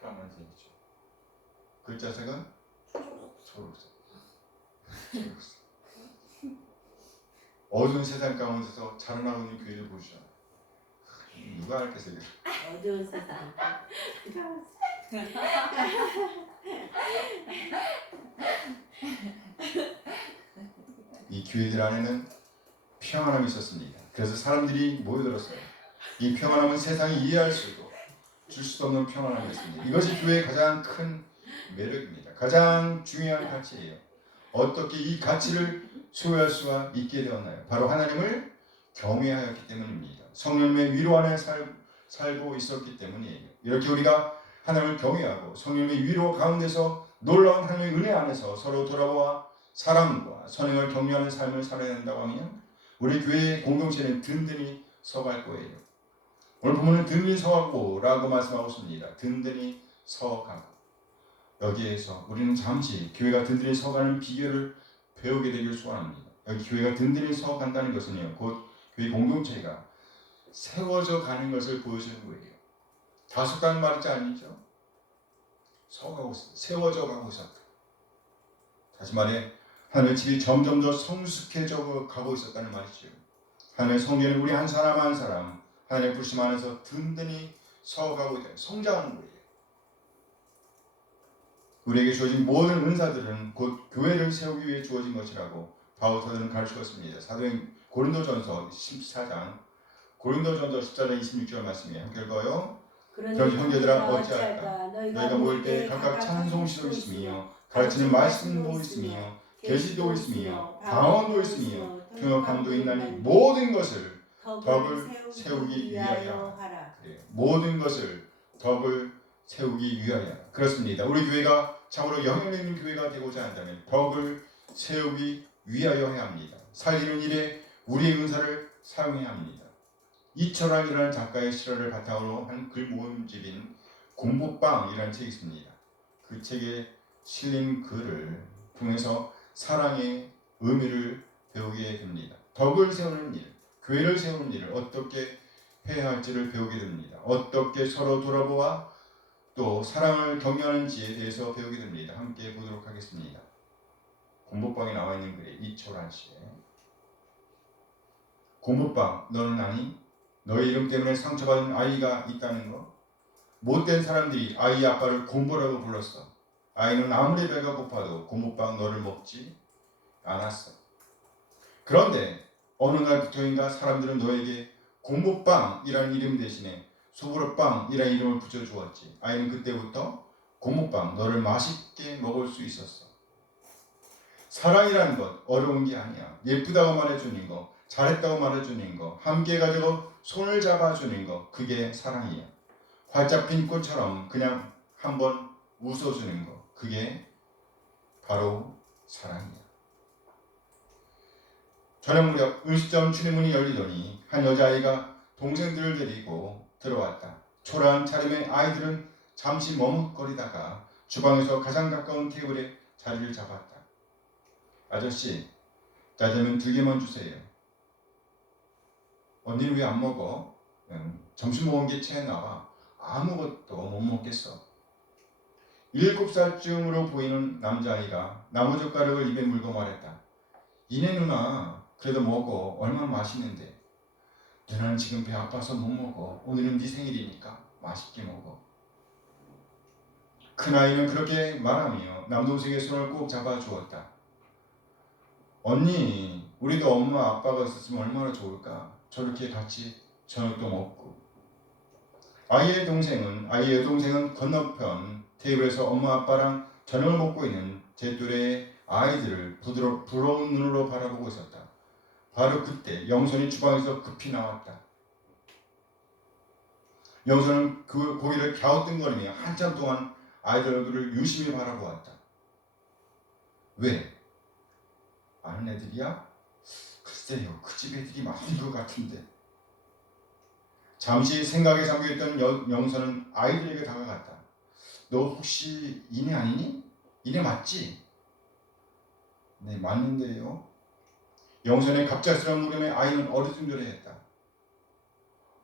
까만색이죠. 글자색은 초록색. 어두운 세상 가운데서 자라나고 있는 교회를 보시잖아요. 누가 알겠어요? 어두운 세상. 이 교회들 안에는 평안함이 있었습니다. 그래서 사람들이 모여들었어요. 이 평안함은 세상이 이해할 수도 줄 수도 없는 평안함이었습니다. 이것이 교회의 가장 큰 매력입니다. 가장 중요한 가치예요. 어떻게 이 가치를 소유할 수가 있게 되었나요? 바로 하나님을 경외하였기 때문입니다. 성령의 위로 안에 살고 있었기 때문이에요. 이렇게 우리가 하나님을 경외하고 성령의 위로 가운데서 놀라운 하나님의 은혜 안에서 서로 돌아보아 사랑과 선행을 격려하는 삶을 살아야 한다고 하면 우리 교회의 공동체는 든든히 서갈 거예요. 오늘 본문은 든든히 서가고라고 말씀하고 있습니다. 든든히 서가고. 여기에서 우리는 잠시 교회가 든든히 서가는 비결을 배우게 되길 소원합니다. 여기 교회가 든든히 서간다는 것은요, 곧 교회 공동체가 세워져 가는 것을 보여주는 거예요. 다섯가는 말이지 아니죠? 서가고 있었다. 세워져 가고 있었다. 다시 말해 하나님의 집이 점점 더 성숙해져 가고 있었다는 말이죠. 하나님의 성전은 우리 한 사람 한 사람 하나님의 부르심 안에서 든든히 서가고 있다. 성장하는 거예요. 우리에게 주어진 모든 은사들은 곧 교회를 세우기 위해 주어진 것이라고 바울 사도는 가르치었습니다. 사도행 고린도전서 14장 고린도전서 14장 26절 말씀이에요. 함께 읽어요. 그런 형제들아 어찌할까? 너희가 모일 때 각각 찬송시도 있으며 가르치는 말씀도 있으며 계시도 있으며 방언도 있으며 통역함도 있나니 모든 것을 덕을 세우기 위하여 하라. 모든 것을 덕을 세우기 위하여. 그렇습니다. 우리 교회가 참으로 영향력 있는 교회가 되고자 한다면 덕을 세우기 위하여 해야 합니다. 살리는 일에 우리의 은사를 사용해야 합니다. 이철환이라는 작가의 실화를 바탕으로 한 글 모음집인 공부방이라는 책이 있습니다. 그 책에 실린 글을 통해서 사랑의 의미를 배우게 됩니다. 덕을 세우는 일, 교회를 세우는 일을 어떻게 해야 할지를 배우게 됩니다. 어떻게 서로 돌아보아 또 사랑을 격려하는지에 대해서 배우게 됩니다. 함께 보도록 하겠습니다. 공부방에 나와 있는 글에 이철환 씨의 공부방, 너는 아니? 너의 이름 때문에 상처받은 아이가 있다는 거? 못된 사람들이 아이 아빠를 공부라고 불렀어. 아이는 아무리 배가 고파도 공부방 너를 먹지 않았어. 그런데 어느 날부터인가 사람들은 너에게 고무빵이라는 이름 대신에 소보로빵이라는 이름을 붙여주었지. 아이는 그때부터 고무빵, 너를 맛있게 먹을 수 있었어. 사랑이라는 것 어려운 게 아니야. 예쁘다고 말해주는 거, 잘했다고 말해주는 거, 함께 가지고 손을 잡아주는 거, 그게 사랑이야. 활짝 핀 꽃처럼 그냥 한번 웃어주는 거, 그게 바로 사랑이야. 저녁 무렵 음식점 출입문이 열리더니 한 여자아이가 동생들을 데리고 들어왔다. 초라한 차림의 아이들은 잠시 머뭇거리다가 주방에서 가장 가까운 테이블에 자리를 잡았다. 아저씨, 짜장면 2개만 주세요. 언니는 왜 안 먹어? 점심 먹은 게 채 나와. 아무것도 못 먹겠어. 7살쯤으로 보이는 남자아이가 나무젓가락을 입에 물고 말했다. 이네 누나, 그래도 먹어. 얼마나 맛있는데. 누나는 지금 배 아파서 못 먹어. 오늘은 네 생일이니까 맛있게 먹어. 큰아이는 그렇게 말하며 남동생의 손을 꼭 잡아주었다. 언니, 우리도 엄마 아빠가 있었으면 얼마나 좋을까. 저렇게 같이 저녁도 먹고. 아이의 여동생은 건너편 테이블에서 엄마 아빠랑 저녁을 먹고 있는 제 또래의 아이들을 부러운 눈으로 바라보고 있었다. 바로 그때 영선이 주방에서 급히 나왔다. 영선은 그 고개를 갸우뚱거리며 한참 동안 아이들 얼굴을 유심히 바라보았다. 왜? 아는 애들이야? 글쎄요, 그 집 애들이 많은 것 같은데. 잠시 생각에 잠겨있던 영선은 아이들에게 다가갔다. 너 혹시 이네 아니니? 이네 맞지? 네, 맞는데요. 영선의 갑작스러운 물음에 아이는 어리둥절해했다.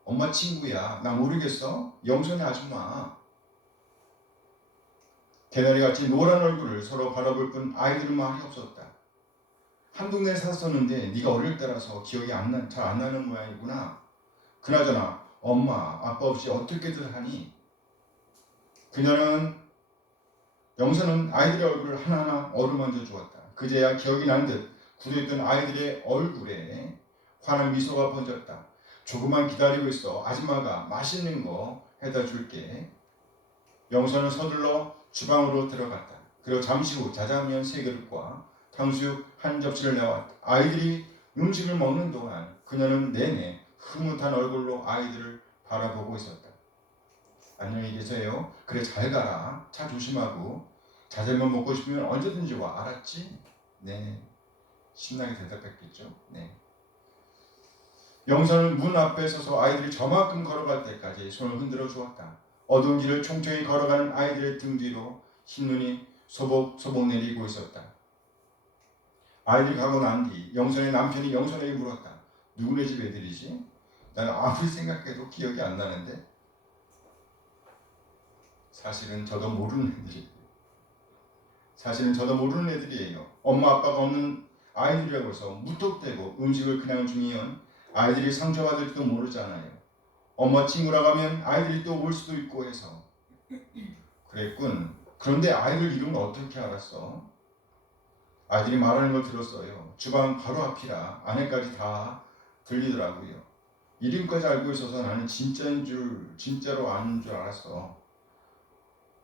엄마 친구야. 나 모르겠어? 영선의 아줌마. 개나리같이 노란 얼굴을 서로 바라볼 뿐 아이들은 말이 없었다. 한 동네에 샀었는데 네가 어릴 때라서 기억이 잘 안 나는 모양이구나. 그나저나 엄마 아빠 없이 어떻게들 하니? 영선은 아이들의 얼굴을 하나하나 어루만져 주었다. 그제야 기억이 난 듯 굳어있던 아이들의 얼굴에 환한 미소가 번졌다. 조금만 기다리고 있어. 아줌마가 맛있는 거 해다 줄게. 영선은 서둘러 주방으로 들어갔다. 그리고 잠시 후 자장면 3그릇과 탕수육 1접시를 내왔다. 아이들이 음식을 먹는 동안 그녀는 내내 흐뭇한 얼굴로 아이들을 바라보고 있었다. 안녕히 계세요. 그래 잘 가라. 차 조심하고. 자장면 먹고 싶으면 언제든지 와. 알았지? 네. 신나게 대답했겠죠. 네. 영선은 문 앞에 서서 아이들이 저만큼 걸어갈 때까지 손을 흔들어 주었다. 어두운 길을 총총히 걸어가는 아이들의 등 뒤로 흰눈이 소복소복 내리고 있었다. 아이들이 가고 난 뒤 영선의 남편이 영선에게 물었다. 누구네 집 애들이지? 나는 아무리 생각해도 기억이 안 나는데. 사실은 저도 모르는 애들이에요. 엄마 아빠가 없는 아이들이라고 해서 무턱대고 음식을 그냥 주면 아이들이 상처받을지도 모르잖아요. 엄마 친구라고 하면 아이들이 또 올 수도 있고 해서. 그랬군. 그런데 아이들 이름을 어떻게 알았어? 아이들이 말하는 걸 들었어요. 주방 바로 앞이라 안에까지 다 들리더라고요. 이름까지 알고 있어서 나는 진짜로 아는 줄 알았어.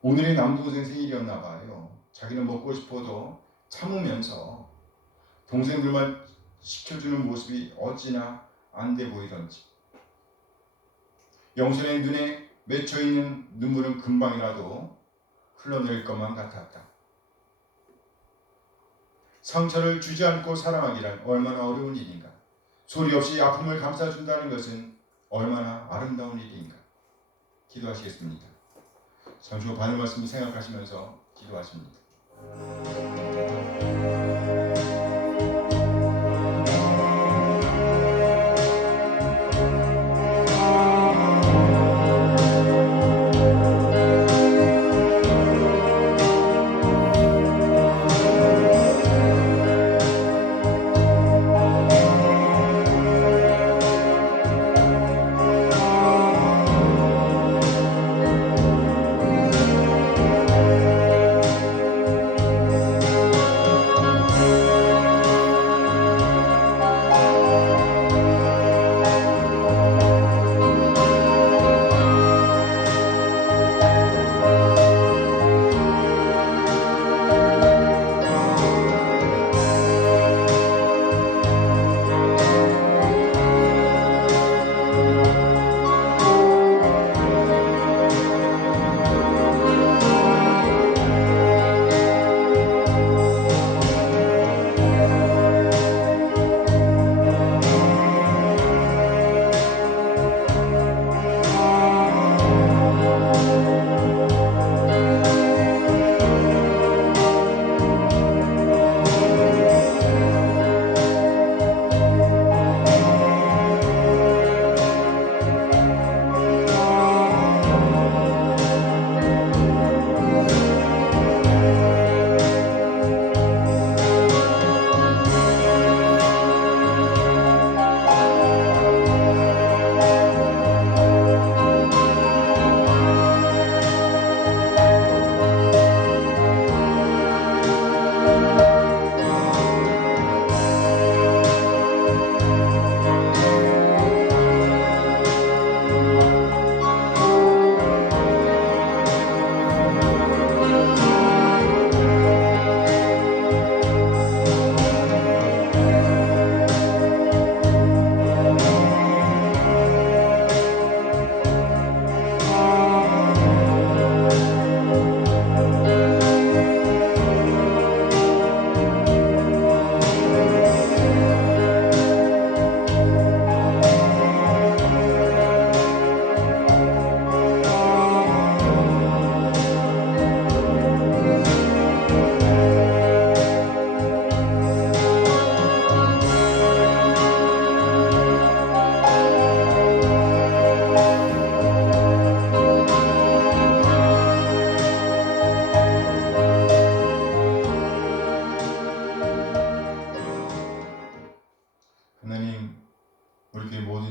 오늘이 남동생 생일이었나 봐요. 자기는 먹고 싶어도 참으면서 동생들만 시켜주는 모습이 어찌나 안 돼 보이던지. 영선의 눈에 맺혀있는 눈물은 금방이라도 흘러내릴 것만 같았다. 상처를 주지 않고 사랑하기란 얼마나 어려운 일인가. 소리 없이 아픔을 감싸준다는 것은 얼마나 아름다운 일인가. 기도하시겠습니다. 잠시 후 받은 말씀을 생각하시면서 기도하십니다.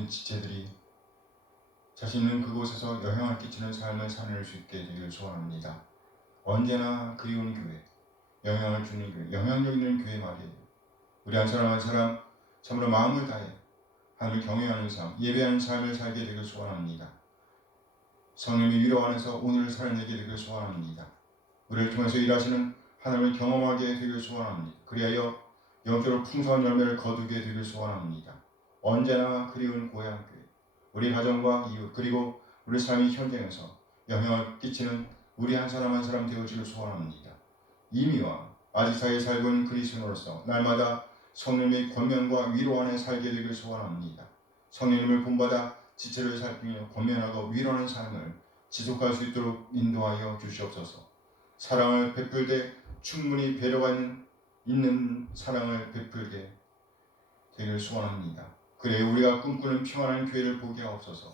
모든 지체들이 자신 있는 그곳에서 영향을 끼치는 삶을 살아낼 수 있게 되기를 소원합니다. 언제나 그리운 교회, 영향을 주는 교회, 영향력 있는 교회 말이에요. 우리 한 사람 한 사람 참으로 마음을 다해 하나님을 경외하는 삶, 예배하는 삶을 살게 되기를 소원합니다. 성령의 위로 안에서 오늘을 살아내게 되기를 소원합니다. 우리를 통해서 일하시는 하나님을 경험하게 되기를 소원합니다. 그리하여 영적으로 풍성한 열매를 거두게 되기를 소원합니다. 언제나 그리운 고향교회, 우리 가정과 이웃 그리고 우리 삶의 현장에서 영향을 끼치는 우리 한 사람 한 사람 되어지기를 소원합니다. 이미와 아직 사이에 살고 있는 그리스도인으로서 날마다 성령의 권면과 위로 안에 살게 되기를 소원합니다. 성령님을 본받아 지체를 살피며 권면하고 위로하는 삶을 지속할 수 있도록 인도하여 주시옵소서. 사랑을 베풀되 충분히 배려가 있는 사랑을 베풀게 되기를 소원합니다. 그래 우리가 꿈꾸는 평안한 교회를 보게 하옵소서.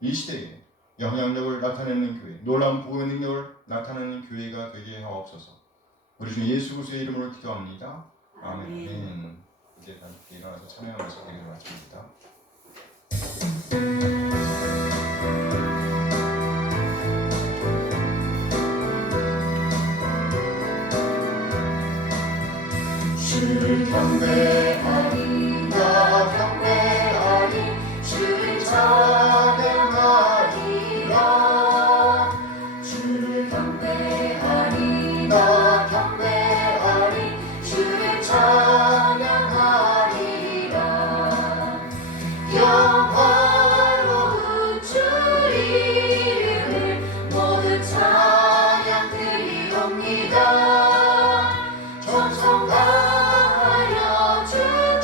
이 시대에 영향력을 나타내는 교회, 놀라운 복음의 능력을 나타내는 교회가 되게 하옵소서. 우리 주 예수 그리스도의 이름으로 기도합니다. 아멘. 이제 다 일어나서 찬양하면서 기도를 마칩니다. 주를 경배하리 나 경배하리 주를 찬양하리라 주를 경배하리 나 경배하리 주를 찬양하리라 영화로운 주 이름을 모든 찬양 드리옵니다. 정성 다하여 주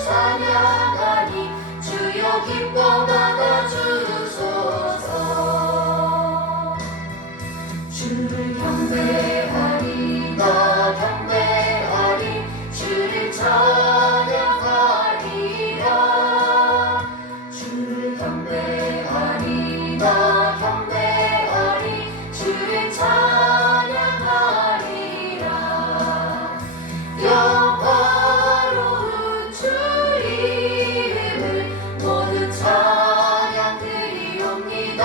찬양하니 주여 기뻐 받아주소서. 주를 경배하리 나 경배하리 주를 찬양하리라 주를 경배하리 나 경배하리 주를 찬양하리라 영화로운 주 이름을 모든 찬양 드리옵니다.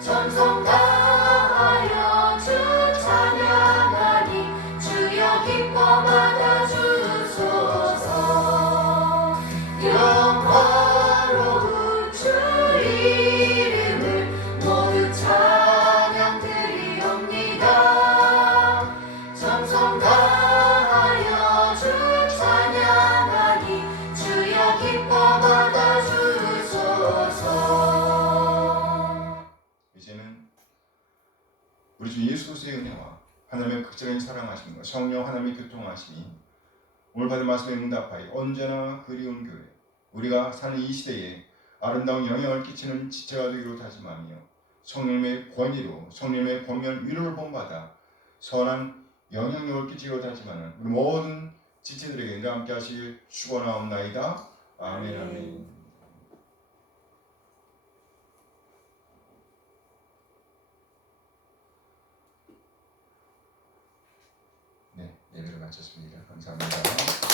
정성 다하여 주 찬양하니 주여 기뻐 받아주소서. 영화로운 주 이름을 모든 찬양 드리옵니다. 정성 다하여 주 찬양하니 주여 기뻐 받아주소서. 이제는 우리 주 예수 그리스도의 은혜와 하나님의 극적인 사랑하심과 성령 하나님의 교통하심이 오늘 받은 말씀에 응답하여 언제나 그리운 교회, 우리가 사는 이 시대에 아름다운 영향을 끼치는 지체가 되기로 다짐하며 성령의 권위로 성령의 권면 위로를 본받아 선한 영향력을 끼치기로 다짐하는 우리 모든 지체들에게 인자 함께 하시길 축원하옵나이다. 아멘. 아멘. 네, 예배를 마쳤습니다. 감사합니다.